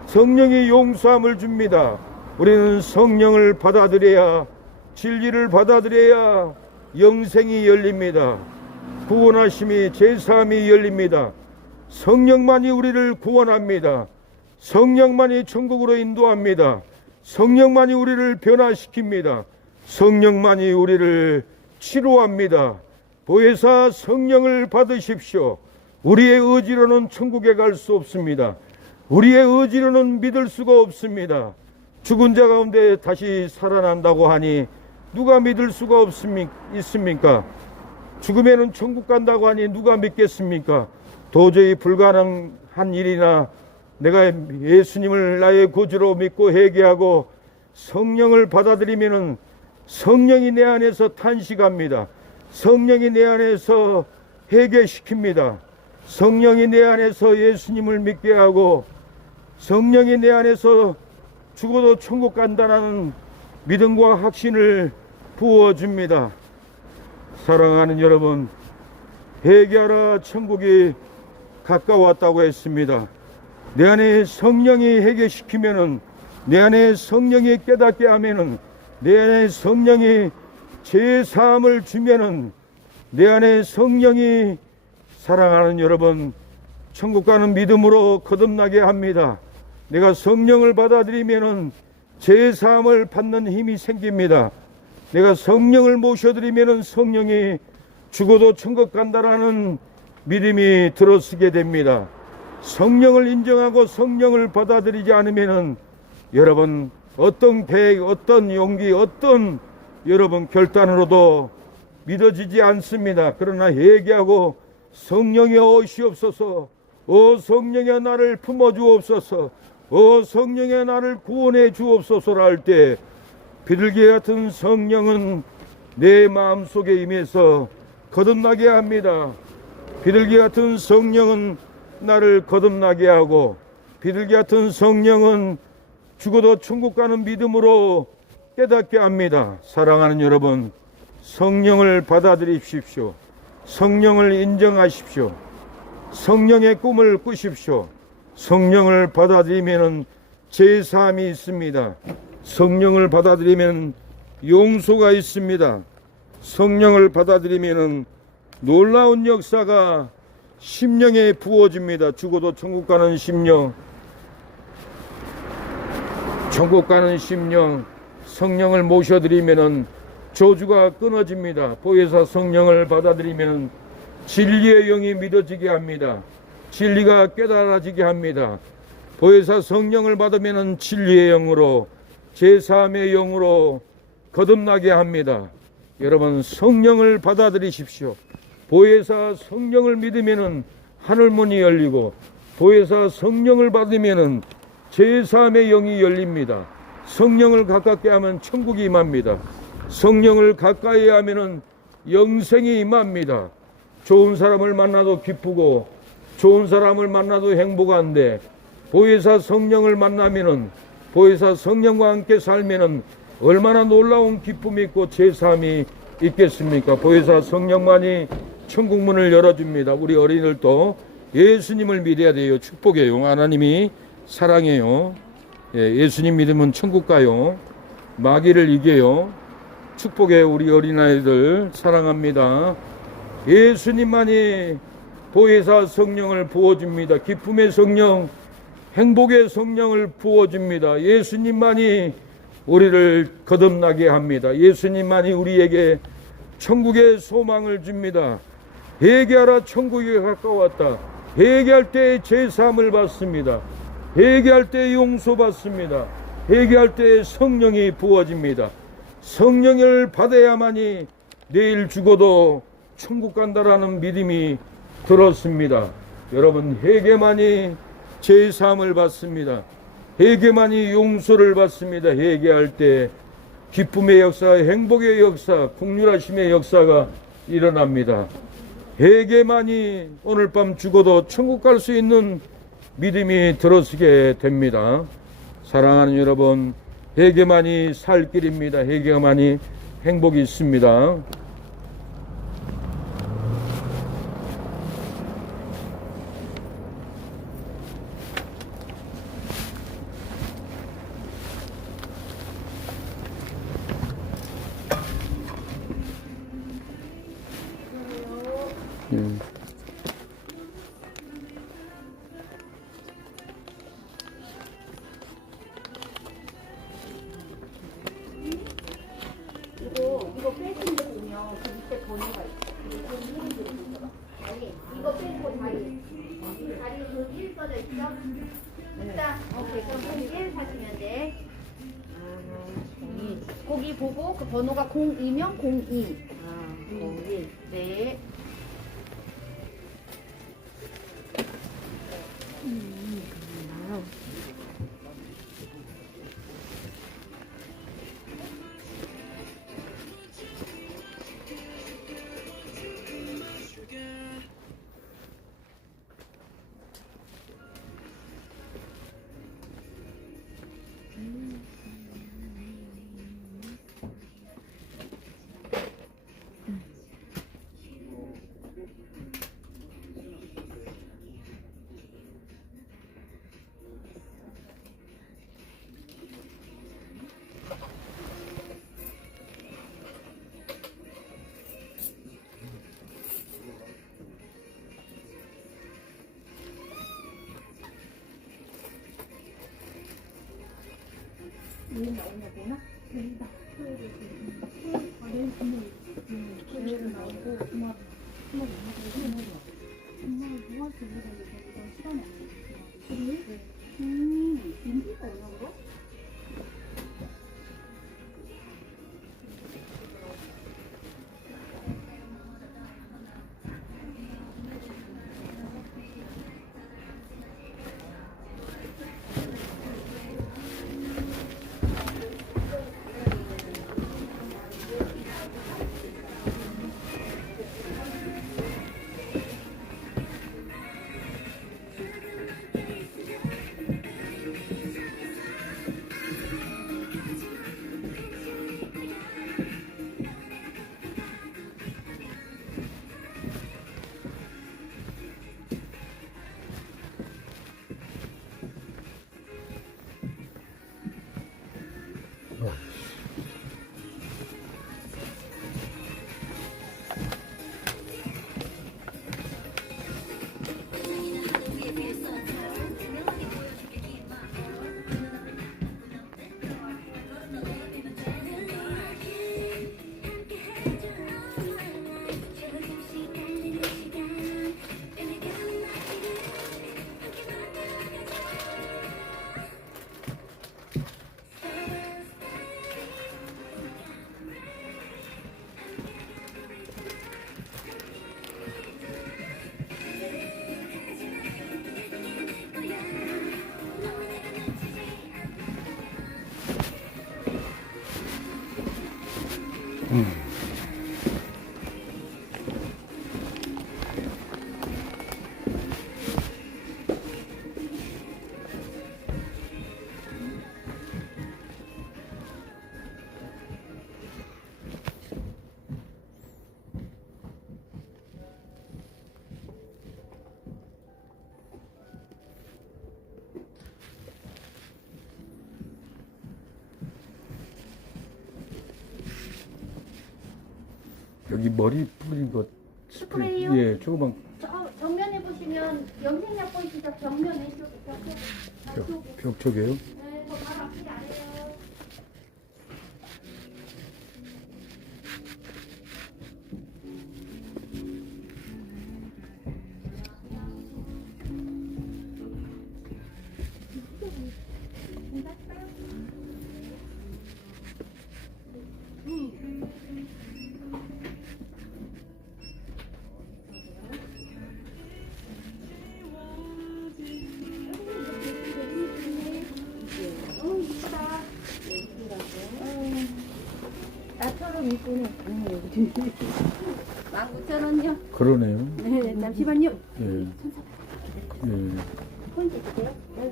성령이 용서함을 줍니다. 우리는 성령을 받아들여야, 진리를 받아들여야 영생이 열립니다. 구원하심이, 제사함이 열립니다. 성령만이 우리를 구원합니다. 성령만이 천국으로 인도합니다. 성령만이 우리를 변화시킵니다. 성령만이 우리를 치료합니다. 보혜사 성령을 받으십시오. 우리의 의지로는 천국에 갈 수 없습니다. 우리의 의지로는 믿을 수가 없습니다. 죽은 자 가운데 다시 살아난다고 하니 누가 믿을 수가 있습니까? 죽으면 천국 간다고 하니 누가 믿겠습니까? 도저히 불가능한 일이나 내가 예수님을 나의 구주로 믿고 회개하고 성령을 받아들이면 성령이 내 안에서 탄식합니다. 성령이 내 안에서 회개시킵니다. 성령이 내 안에서 예수님을 믿게 하고 성령이 내 안에서 죽어도 천국 간다는 믿음과 확신을 부어줍니다. 사랑하는 여러분, 회개하라, 천국이 가까웠다고 했습니다. 내 안에 성령이 회개시키면은, 내 안에 성령이 깨닫게 하면은, 내 안에 성령이 제사함을 주면은, 내 안에 성령이, 사랑하는 여러분, 천국 가는 믿음으로 거듭나게 합니다. 내가 성령을 받아들이면은 제사함을 받는 힘이 생깁니다. 내가 성령을 모셔드리면은 성령이 죽어도 천국 간다라는 믿음이 들어서게 됩니다. 성령을 인정하고 성령을 받아들이지 않으면은 여러분 어떤 계획, 어떤 용기, 어떤 여러분 결단으로도 믿어지지 않습니다. 그러나 회개하고 성령이 오시옵소서, 오 성령여 나를 품어주옵소서, 오 성령여 나를 구원해 주옵소서라 할 때 비둘기 같은 성령은 내 마음속에 임해서 거듭나게 합니다. 비둘기 같은 성령은 나를 거듭나게 하고, 비둘기 같은 성령은 죽어도 천국 가는 믿음으로 깨닫게 합니다. 사랑하는 여러분, 성령을 받아들이십시오. 성령을 인정하십시오. 성령의 꿈을 꾸십시오. 성령을 받아들이면 제사함이 있습니다. 성령을 받아들이면 용서가 있습니다. 성령을 받아들이면 놀라운 역사가 심령에 부어집니다. 죽어도 천국 가는 심령, 천국 가는 심령, 성령을 모셔드리면 저주가 끊어집니다. 보혜사 성령을 받아들이면 진리의 영이 믿어지게 합니다. 진리가 깨달아지게 합니다. 보혜사 성령을 받으면 진리의 영으로, 제사함의 영으로 거듭나게 합니다. 여러분 성령을 받아들이십시오. 보혜사 성령을 믿으면 하늘문이 열리고, 보혜사 성령을 받으면 제사함의 영이 열립니다. 성령을 가깝게 하면 천국이 임합니다. 성령을 가까이 하면 영생이 임합니다. 좋은 사람을 만나도 기쁘고 좋은 사람을 만나도 행복한데, 보혜사 성령을 만나면은, 보혜사 성령과 함께 살면은 얼마나 놀라운 기쁨이 있고 제사함이 있겠습니까? 보혜사 성령만이 천국문을 열어줍니다. 우리 어린이들도 예수님을 믿어야 돼요. 축복의 영, 하나님이 사랑해요. 예수님 믿으면 천국 가요. 마귀를 이겨요. 축복의 우리 어린아이들 사랑합니다. 예수님만이 보혜사 성령을 부어줍니다. 기쁨의 성령, 행복의 성령을 부어줍니다. 예수님만이 우리를 거듭나게 합니다. 예수님만이 우리에게 천국의 소망을 줍니다. 회개하라, 천국이 가까웠다. 회개할 때 제사함을 받습니다. 회개할 때 용서받습니다. 회개할 때 성령이 부어집니다. 성령을 받아야만이 내일 죽어도 천국 간다라는 믿음이 들었습니다. 여러분 회개만이 제사함을 받습니다. 회개만이 용서를 받습니다. 회개할 때 기쁨의 역사, 행복의 역사, 긍휼하심의 역사가 일어납니다. 회개만이 오늘 밤 죽어도 천국 갈 수 있는 믿음이 들어서게 됩니다. 사랑하는 여러분, 회개만이 살 길입니다. 회개만이 행복이 있습니다. 번호가 있어. 아니, 이거 빼고 자리. 자리 그1 써져 있죠? 일단, 오케이. 그럼 01 사시면 돼. 거기 보고 그 번호가 02면 02. 02. 네. 여기 머리 뿌린 것 스프레이요? 예, 조그만 정면에 보시면 염색약 보이시죠? 정면 왼쪽에 벽 쪽이에요. 네, 저 바로 앞이 아래요. 나처럼 이쁘네. 19,000원요? 그러네요. 네, 잠시만요. 예. 예. 포인트 주세요. 그래,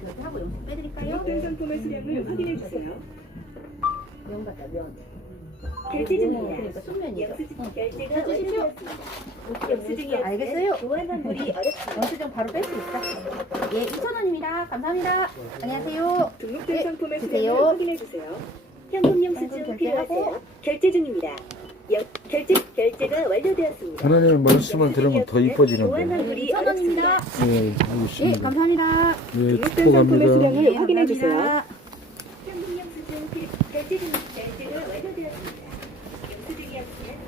그렇게 하고 영수 빼드릴까요? 어떤 상품의 수량을 확인해 주세요. 면 같다, 면. 결제 중입니다. 그러니까 순면이죠. 결제가 해주십시오. 영수증이 알겠어요. 보안 환불이 어렵습니다. 영수증 바로 뺄 수 있어. 예, 2,000원입니다. 감사합니다. 안녕하세요. 등록된 네, 상품의 주세요. 수량을 확인해 주세요. 현금 영수증 결제하고. 필요하세요? 결제 중입니다. 결제가 완료되었습니다. 하나님의 말씀을 들으면 더 보안 이뻐지는데. 환불이 2,000원입니다. 어렵습니다. 예, 예, 알겠습니다. 감사합니다. 예, 등록된 상품의 축복합니다. 수량을 예, 확인해 주세요. 감사합니다. 현금 영수증 결제 중 결제가 완료되었습니다. 영수증이 네.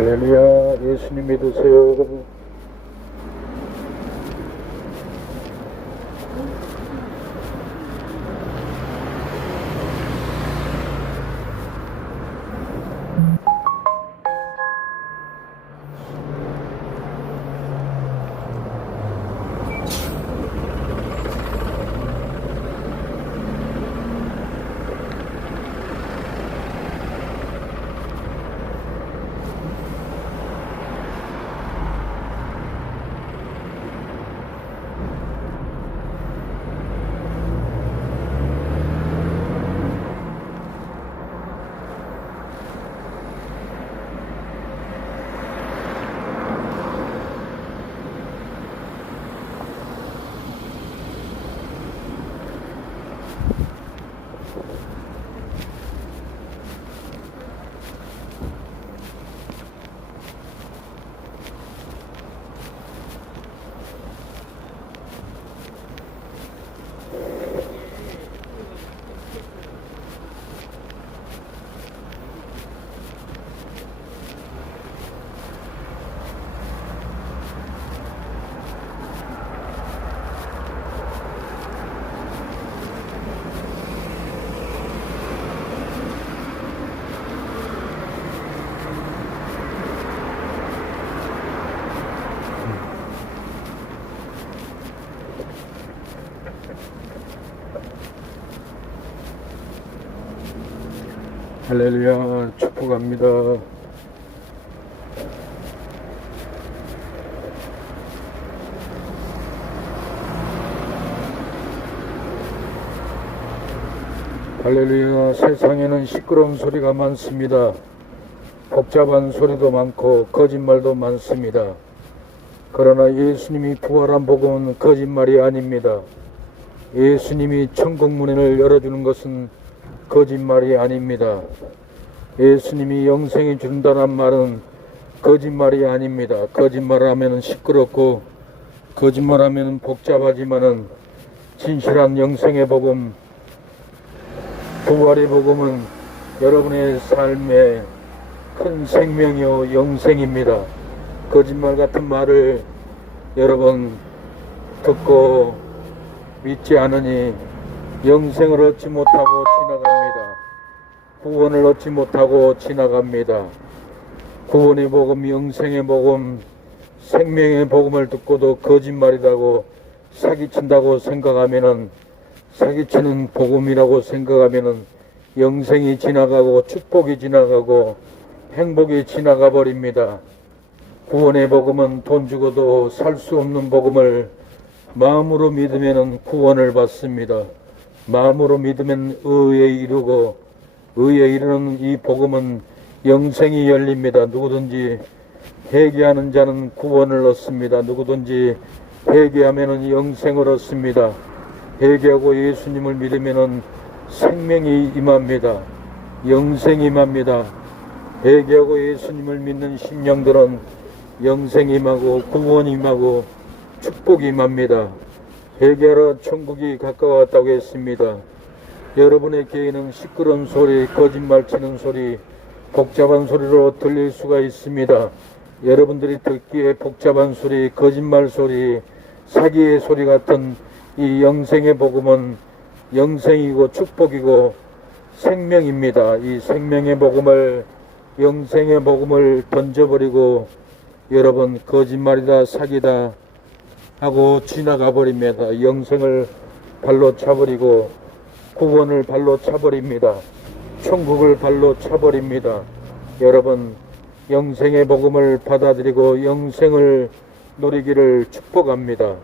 할렐루야, 예수님 믿으세요. 할렐루야, 축복합니다. 할렐루야, 세상에는 시끄러운 소리가 많습니다. 복잡한 소리도 많고 거짓말도 많습니다. 그러나 예수님이 부활한 복음은 거짓말이 아닙니다. 예수님이 천국 문을 열어주는 것은 거짓말이 아닙니다. 예수님이 영생이 준다는 말은 거짓말이 아닙니다. 거짓말하면 시끄럽고 거짓말하면 복잡하지만은 진실한 영생의 복음, 부활의 복음은 여러분의 삶의 큰 생명이요 영생입니다. 거짓말 같은 말을 여러분 듣고 믿지 않으니 영생을 얻지 못하고 지나갑니다. 구원을 얻지 못하고 지나갑니다. 구원의 복음, 영생의 복음, 생명의 복음을 듣고도 거짓말이라고 사기친다고 생각하면은, 사기치는 복음이라고 생각하면은 영생이 지나가고 축복이 지나가고 행복이 지나가 버립니다. 구원의 복음은 돈 주고도 살 수 없는 복음을 마음으로 믿으면 구원을 받습니다. 마음으로 믿으면 의에 이르고 의에 이르는 이 복음은 영생이 열립니다. 누구든지 회개하는 자는 구원을 얻습니다. 누구든지 회개하면 영생을 얻습니다. 회개하고 예수님을 믿으면 생명이 임합니다. 영생이 임합니다. 회개하고 예수님을 믿는 심령들은 영생이 임하고 구원이 임하고 축복이 임합니다. 회개하러 천국이 가까웠다고 했습니다. 여러분의 개인은 시끄러운 소리, 거짓말 치는 소리, 복잡한 소리로 들릴 수가 있습니다. 여러분들이 듣기에 복잡한 소리, 거짓말 소리, 사기의 소리 같은 이 영생의 복음은 영생이고 축복이고 생명입니다. 이 생명의 복음을, 영생의 복음을 던져버리고 여러분 거짓말이다, 사기다 하고 지나가 버립니다. 영생을 발로 차버리고 구원을 발로 차버립니다. 천국을 발로 차버립니다. 여러분 영생의 복음을 받아들이고 영생을 누리기를 축복합니다.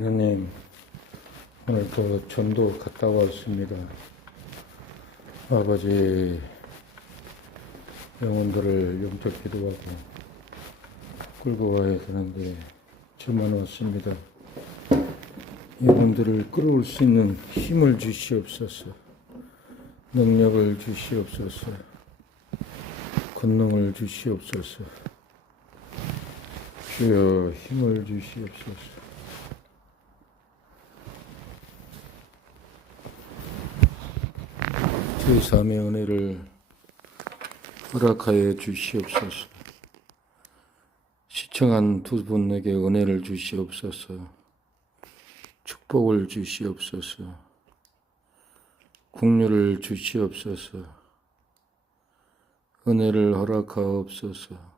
하나님, 오늘도 전도 갔다 왔습니다. 아버지, 영혼들을 영적 기도하고 끌고 가야 되는데 저만 왔습니다. 영혼들을 끌어올 수 있는 힘을 주시옵소서. 능력을 주시옵소서. 권능을 주시옵소서. 주여 힘을 주시옵소서. 제3의 은혜를 허락하여 주시옵소서. 시청한 두 분에게 은혜를 주시옵소서. 축복을 주시옵소서. 국류를 주시옵소서. 은혜를 허락하옵소서.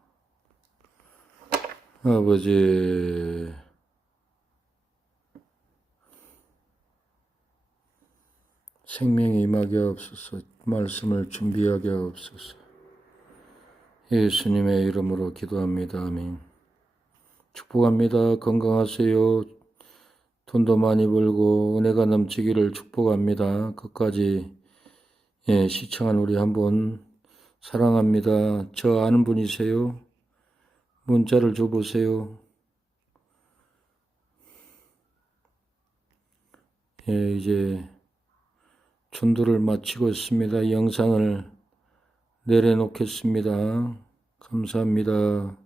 아버지, 생명이 임하게 하옵소서. 말씀을 준비하게 하옵소서. 예수님의 이름으로 기도합니다. 아멘. 축복합니다. 건강하세요. 돈도 많이 벌고 은혜가 넘치기를 축복합니다. 끝까지 시청한 우리 한분 사랑합니다. 저 아는 분이세요? 문자를 줘보세요. 이제 전도를 마치고 있습니다. 영상을 내려놓겠습니다. 감사합니다.